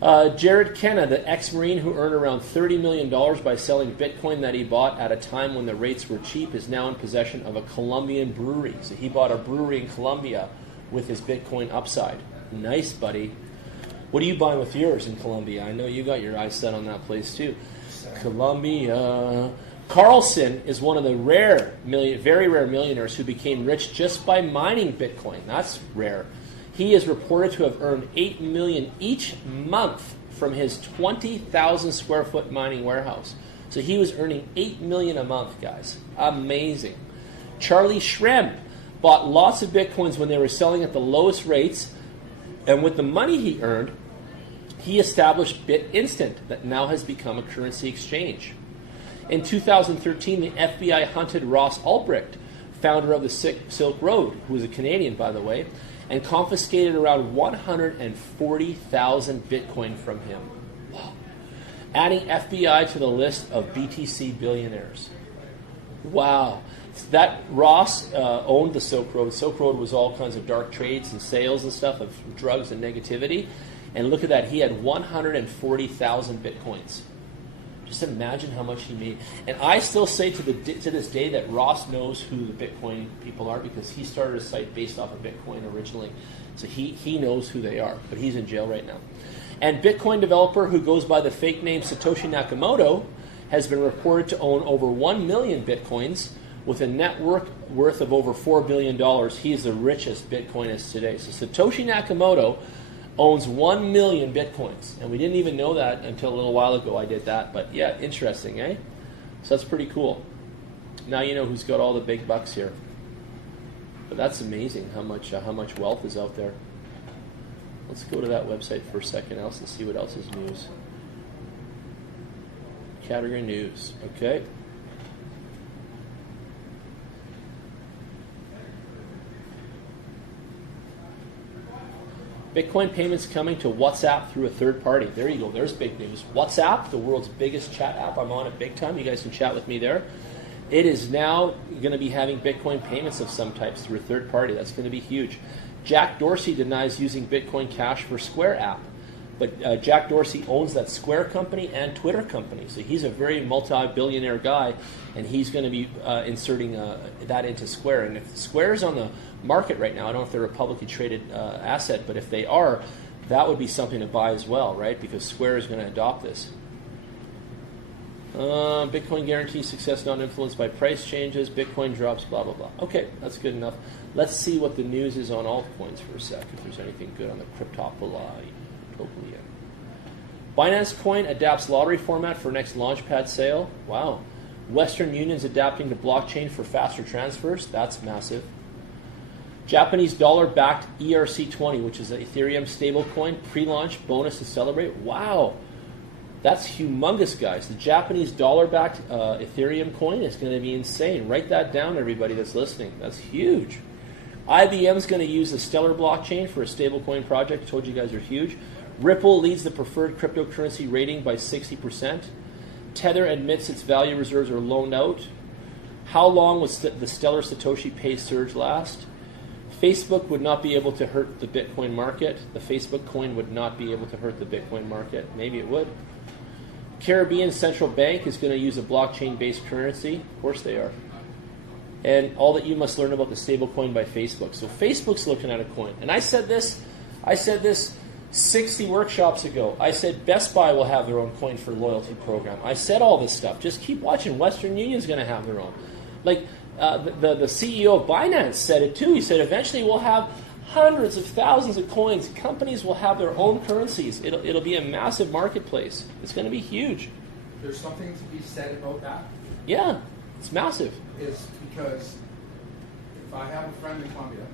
Jared Kenna, the ex-Marine who earned around $30 million by selling Bitcoin that he bought at a time when the rates were cheap, is now in possession of a Colombian brewery. So he bought a brewery in Colombia with his Bitcoin upside. Nice, buddy. What are you buying with yours in Colombia? I know you got your eyes set on that place too. Colombia. Carlson is one of the very rare millionaires who became rich just by mining Bitcoin. That's rare. He is reported to have earned $8 million each month from his 20,000 square foot mining warehouse. So he was earning $8 million a month, guys. Amazing. Charlie Shrem bought lots of Bitcoins when they were selling at the lowest rates, and with the money he earned, he established BitInstant that now has become a currency exchange. In 2013, the FBI hunted Ross Ulbricht, founder of the Silk Road, who was a Canadian, by the way, and confiscated around 140,000 Bitcoin from him. Wow. Adding FBI to the list of BTC billionaires. Wow. That Ross owned the Silk Road. Silk Road was all kinds of dark trades and sales and stuff of drugs and negativity. And look at that. He had 140,000 Bitcoins. Just imagine how much he made. And I still say to this day that Ross knows who the Bitcoin people are because he started a site based off of Bitcoin originally. So he knows who they are, but he's in jail right now. And Bitcoin developer who goes by the fake name Satoshi Nakamoto has been reported to own over 1 million Bitcoins with a net worth of over $4 billion. He is the richest Bitcoinist today. So Satoshi Nakamoto owns 1 million Bitcoins. And we didn't even know that until a little while ago I did that. But yeah, interesting, eh? So that's pretty cool. Now you know who's got all the big bucks here. But that's amazing how much wealth is out there. Let's go to that website for a second else and see what else is news. Category news, okay. Bitcoin payments coming to WhatsApp through a third party. There you go. There's big news. WhatsApp, the world's biggest chat app. I'm on it big time. You guys can chat with me there. It is now going to be having Bitcoin payments of some types through a third party. That's going to be huge. Jack Dorsey denies using Bitcoin Cash for Square app. But Jack Dorsey owns that Square company and Twitter company. So he's a very multi-billionaire guy, and he's going to be inserting that into Square. And if Square is on the market right now, I don't know if they're a publicly traded asset, but if they are, that would be something to buy as well, right? Because Square is going to adopt this. Bitcoin guarantees success not influenced by price changes. Bitcoin drops, blah, blah, blah. Okay, that's good enough. Let's see what the news is on altcoins for a sec, if there's anything good on the Cryptopoly. Binance Coin adapts lottery format for next launchpad sale. Wow. Western Union's adapting to blockchain for faster transfers. That's massive. Japanese dollar-backed ERC20, which is an Ethereum stablecoin, pre-launch bonus to celebrate. Wow. That's humongous, guys. The Japanese dollar-backed Ethereum coin is going to be insane. Write that down, everybody that's listening. That's huge. IBM's going to use the Stellar blockchain for a stablecoin project. I told you guys are huge. Ripple leads the preferred cryptocurrency rating by 60%. Tether admits its value reserves are loaned out. How long was the Stellar Satoshi Pay surge last? Facebook would not be able to hurt the Bitcoin market. The Facebook coin would not be able to hurt the Bitcoin market. Maybe it would. Caribbean Central Bank is going to use a blockchain-based currency. Of course they are. And all that you must learn about the stablecoin by Facebook. So Facebook's looking at a coin. And I said this 60 workshops ago. I said Best Buy will have their own coin for loyalty program. I said all this stuff. Just keep watching. Western Union's going to have their own. Like the CEO of Binance said it too. He said eventually we'll have hundreds of thousands of coins. Companies will have their own currencies. It'll be a massive marketplace. It's going to be huge. There's something to be said about that. Yeah, it's massive. Is because if I have a friend in Colombia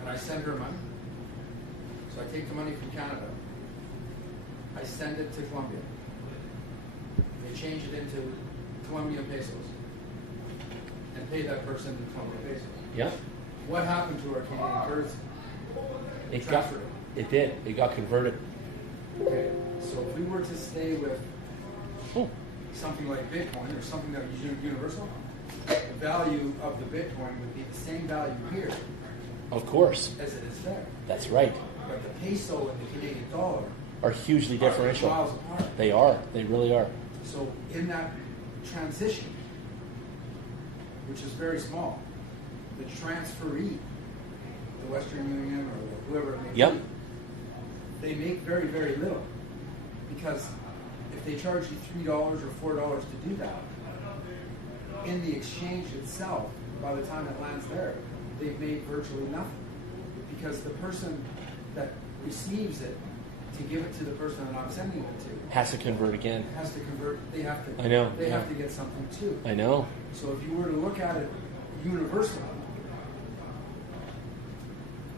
and I send her money, so I take the money from Canada, I send it to Colombia. They change it into Colombian pesos and pay that person in Colombian pesos. Yeah. What happened to our Canadian currency? It did. It got converted. Okay. So if we were to stay with something like Bitcoin or something that was universal, the value of the Bitcoin would be the same value here. Of course. As it is there. That's right. But the peso and the Canadian dollar are hugely differential. Miles apart. They are. They really are. So in that transition, which is very small, the transferee, the Western Union or whoever it may be, they make very, very little because if they charge you $3 or $4 to do that, in the exchange itself, by the time it lands there, they've made virtually nothing. Because the person that receives it to give it to the person that I'm sending it to has to convert again. Has to convert. They have to. I know. They have to get something too. I know. So if you were to look at it universally,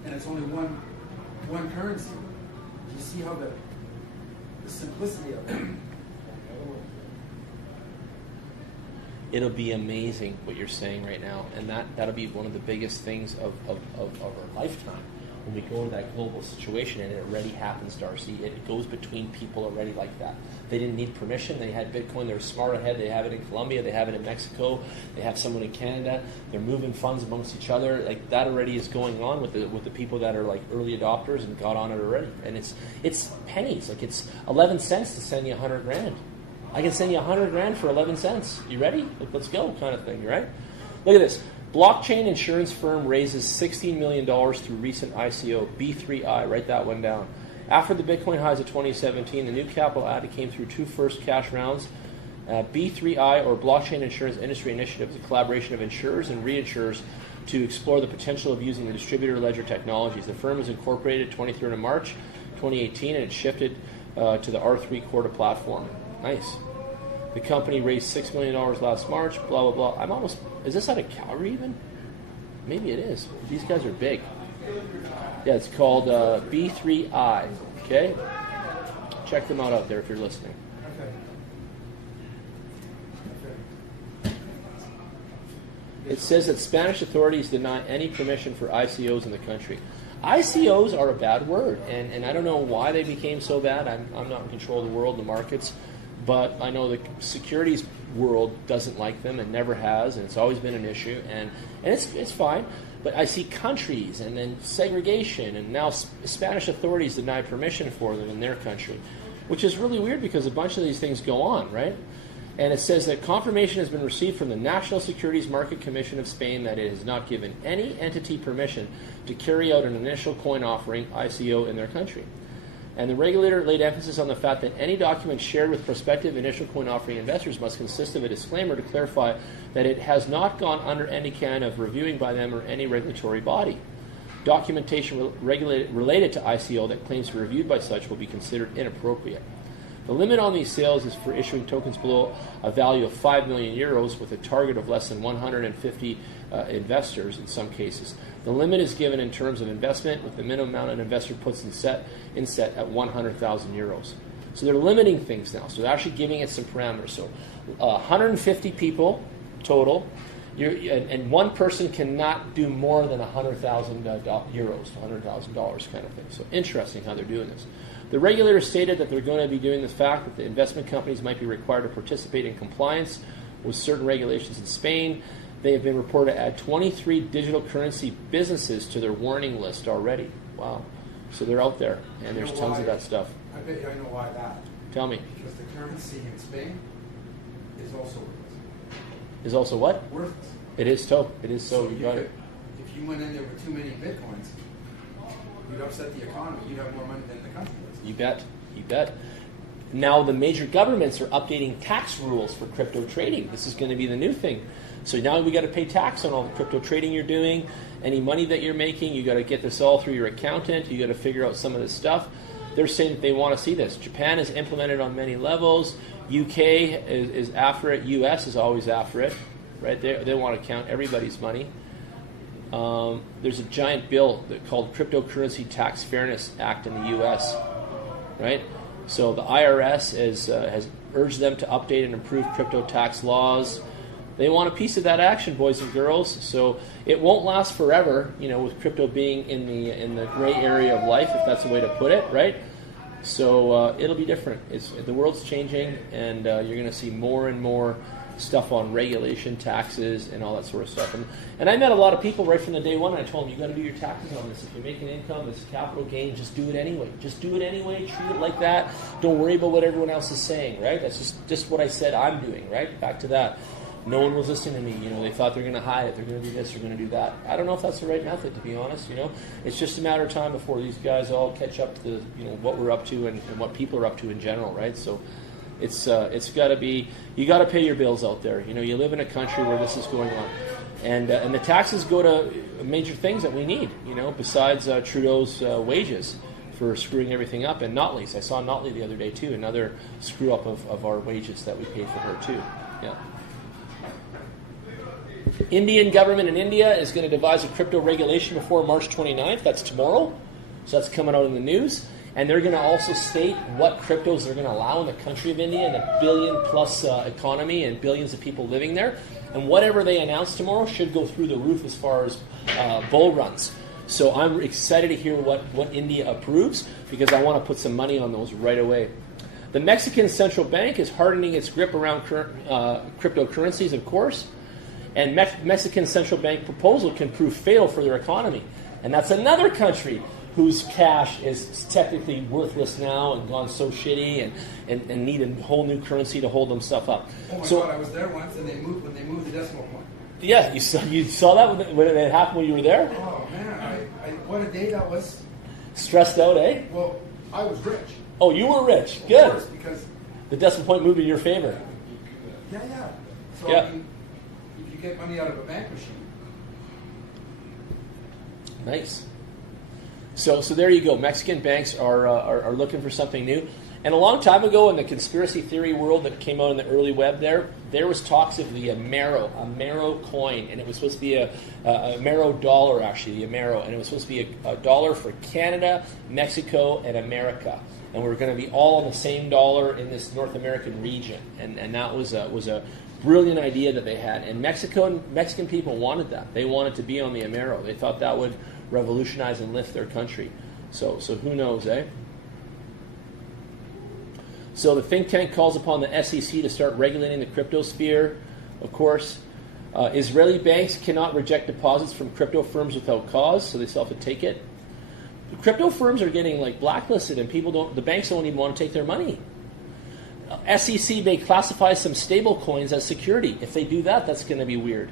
and it's only one currency, you see how the simplicity of it. It'll be amazing what you're saying right now, and that'll be one of the biggest things of our lifetime when we go to that global situation, and it already happens, Darcy. It goes between people already like that. They didn't need permission. They had Bitcoin. They're smart ahead. They have it in Colombia. They have it in Mexico. They have someone in Canada. They're moving funds amongst each other. Like that already is going on with the people that are like early adopters and got on it already. And it's pennies. Like it's 11 cents to send you 100 grand. I can send you 100 grand for 11 cents. You ready? Like, let's go, kind of thing, right? Look at this. Blockchain insurance firm raises $16 million through recent ICO. B3I, write that one down. After the Bitcoin highs of 2017, the new capital added came through two first cash rounds. B3I, or Blockchain Insurance Industry Initiative, is a collaboration of insurers and reinsurers to explore the potential of using the distributor ledger technologies. The firm was incorporated 23rd of March 2018, and it shifted to the R3 Corda platform. Nice. The company raised $6 million last March, blah, blah, blah. Is this out of Calgary even? Maybe it is. These guys are big. Yeah, it's called B3I, okay? Check them out there if you're listening. Okay. It says that Spanish authorities deny any permission for ICOs in the country. ICOs are a bad word, and I don't know why they became so bad. I'm not in control of the world, the markets. But I know the securities world doesn't like them and never has, and it's always been an issue, and it's fine. But I see countries and then segregation, and now Spanish authorities deny permission for them in their country, which is really weird because a bunch of these things go on, right? And it says that confirmation has been received from the National Securities Market Commission of Spain that it has not given any entity permission to carry out an initial coin offering, ICO, in their country. And the regulator laid emphasis on the fact that any document shared with prospective initial coin offering investors must consist of a disclaimer to clarify that it has not gone under any kind of reviewing by them or any regulatory body. Documentation related to ICO that claims to be reviewed by such will be considered inappropriate. The limit on these sales is for issuing tokens below a value of 5 million euros with a target of less than 150 investors in some cases. The limit is given in terms of investment with the minimum amount an investor puts in set at 100,000 euros. So they're limiting things now. So they're actually giving it some parameters. So 150 people total, and one person cannot do more than 100,000 euros, $100,000 kind of thing. So interesting how they're doing this. The regulator stated that they're going to be doing the fact that the investment companies might be required to participate in compliance with certain regulations in Spain. They have been reported to add 23 digital currency businesses to their warning list already. Wow. So they're out there, and there's tons of that stuff. I bet you I know why that. Tell me. Because the currency in Spain is also worthless. Is also what? Worthless. It is so. It is so. You got it. If you went in there with too many Bitcoins, you'd upset the economy. You'd have more money than the country does. You bet. You bet. Now the major governments are updating tax rules for crypto trading. This is going to be the new thing. So now we got to pay tax on all the crypto trading you're doing. Any money that you're making, you got to get this all through your accountant. You got to figure out some of this stuff. They're saying that they want to see this. Japan is implemented on many levels. UK is after it. US is always after it. Right? They want to count everybody's money. There's a giant bill called Cryptocurrency Tax Fairness Act in the US. Right? So the IRS has urged them to update and improve crypto tax laws. They want a piece of that action, boys and girls. So it won't last forever, with crypto being in the gray area of life, if that's the way to put it, right? So it'll be different. The world's changing, and you're going to see more and more stuff on regulation, taxes, and all that sort of stuff. And I met a lot of people right from the day one, and I told them, you got to do your taxes on this. If you're making income, it's capital gain, just do it anyway. Just do it anyway, treat it like that. Don't worry about what everyone else is saying, right? That's just what I said I'm doing, right? Back to that. No one was listening to me. They thought they're going to hide it. They're going to do this. They're going to do that. I don't know if that's the right method, to be honest. It's just a matter of time before these guys all catch up to what we're up to and what people are up to in general, right? So It's got to be, you got to pay your bills out there. You know, you live in a country where this is going on. And the taxes go to major things that we need, you know, besides Trudeau's wages for screwing everything up. And Notley's. I saw Notley the other day, too, another screw-up of our wages that we pay for her, too. Yeah. Indian government in India is going to devise a crypto regulation before March 29th. That's tomorrow. So that's coming out in the news. And they're going to also state what cryptos they're going to allow in the country of India and the billion-plus economy and billions of people living there. And whatever they announce tomorrow should go through the roof as far as bull runs. So I'm excited to hear what India approves because I want to put some money on those right away. The Mexican central bank is hardening its grip around cryptocurrencies, of course. And Mexican central bank proposal can prove fatal for their economy. And that's another country whose cash is technically worthless now and gone so shitty and need a whole new currency to hold themselves up. Oh my God, I was there once and when they moved the decimal point. Yeah, you saw that when it happened when you were there? Oh man, what a day that was. Stressed out, eh? Well, I was rich. Oh, you were rich. Good. Of course, because the decimal point moved in your favor. Yeah. So yeah. I mean, if you get money out of a bank machine. Nice. So there you go. Mexican banks are looking for something new. And a long time ago in the conspiracy theory world that came out in the early web there was talks of the Amero coin, and it was supposed to be a Amero dollar, actually, the Amero, and it was supposed to be a dollar for Canada, Mexico, and America. And we were going to be all on the same dollar in this North American region. And that was a brilliant idea that they had. And Mexican people wanted that. They wanted to be on the Amero. They thought that would revolutionize and lift their country. So who knows, eh? So the think tank calls upon the SEC to start regulating the crypto sphere, of course. Israeli banks cannot reject deposits from crypto firms without cause, so they still have to take it. The crypto firms are getting blacklisted, and the banks don't even want to take their money. SEC may classify some stable coins as security. If they do that, that's going to be weird.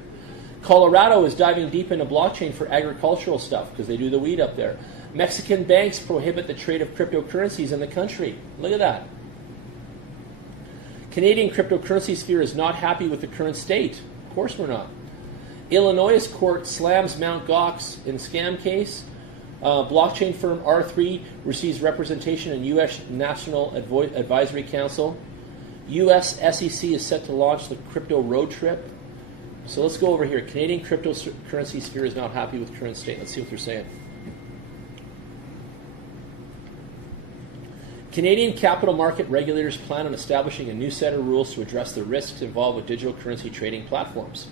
Colorado is diving deep into blockchain for agricultural stuff because they do the weed up there. Mexican banks prohibit the trade of cryptocurrencies in the country. Look at that. Canadian cryptocurrency sphere is not happy with the current state. Of course we're not. Illinois court slams Mt. Gox in scam case. Blockchain firm R3 receives representation in U.S. National Advisory Council. U.S. SEC is set to launch the crypto road trip. So let's go over here. Canadian cryptocurrency sphere is not happy with current state. Let's see what they're saying. Canadian capital market regulators plan on establishing a new set of rules to address the risks involved with digital currency trading platforms.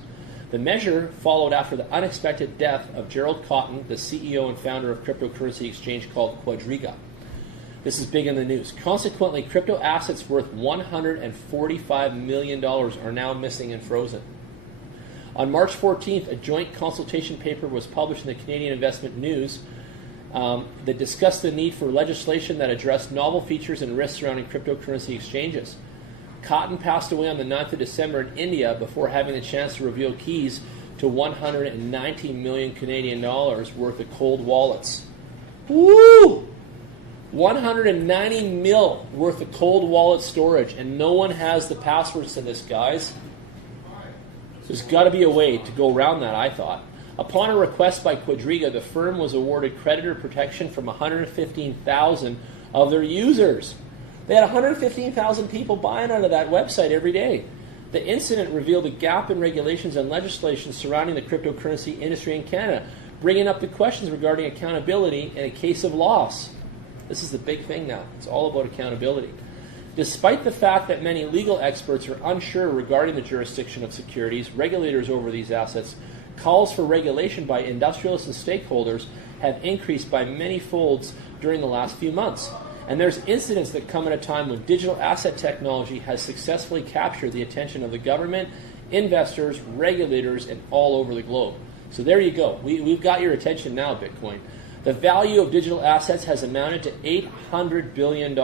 The measure followed after the unexpected death of Gerald Cotton, the CEO and founder of cryptocurrency exchange called Quadriga. This is big in the news. Consequently, crypto assets worth $145 million are now missing and frozen. On March 14th, a joint consultation paper was published in the Canadian Investment News that discussed the need for legislation that addressed novel features and risks surrounding cryptocurrency exchanges. Cotton passed away on the 9th of December in India before having the chance to reveal keys to 190 million Canadian dollars worth of cold wallets. Woo! 190 mil worth of cold wallet storage, and no one has the passwords to this, guys. There's got to be a way to go around that, I thought. Upon a request by Quadriga, the firm was awarded creditor protection from 115,000 of their users. They had 115,000 people buying out of that website every day. The incident revealed a gap in regulations and legislation surrounding the cryptocurrency industry in Canada, bringing up the questions regarding accountability in a case of loss. This is the big thing now. It's all about accountability. Despite the fact that many legal experts are unsure regarding the jurisdiction of securities, regulators over these assets, calls for regulation by industrialists and stakeholders have increased by many folds during the last few months. And there's incidents that come at a time when digital asset technology has successfully captured the attention of the government, investors, regulators, and all over the globe. So there you go. We've got your attention now, Bitcoin. The value of digital assets has amounted to $800 billion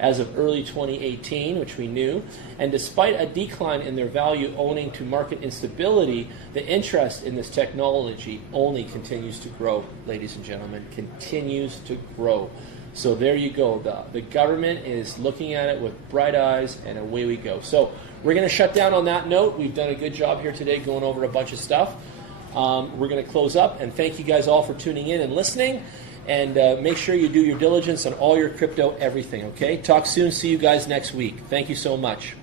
as of early 2018, which we knew. And despite a decline in their value owing to market instability, the interest in this technology only continues to grow, ladies and gentlemen, continues to grow. So there you go. The government is looking at it with bright eyes, and away we go. So we're going to shut down on that note. We've done a good job here today going over a bunch of stuff. We're going to close up, and thank you guys all for tuning in and listening. And make sure you do your diligence on all your crypto everything, okay? Talk soon. See you guys next week. Thank you so much.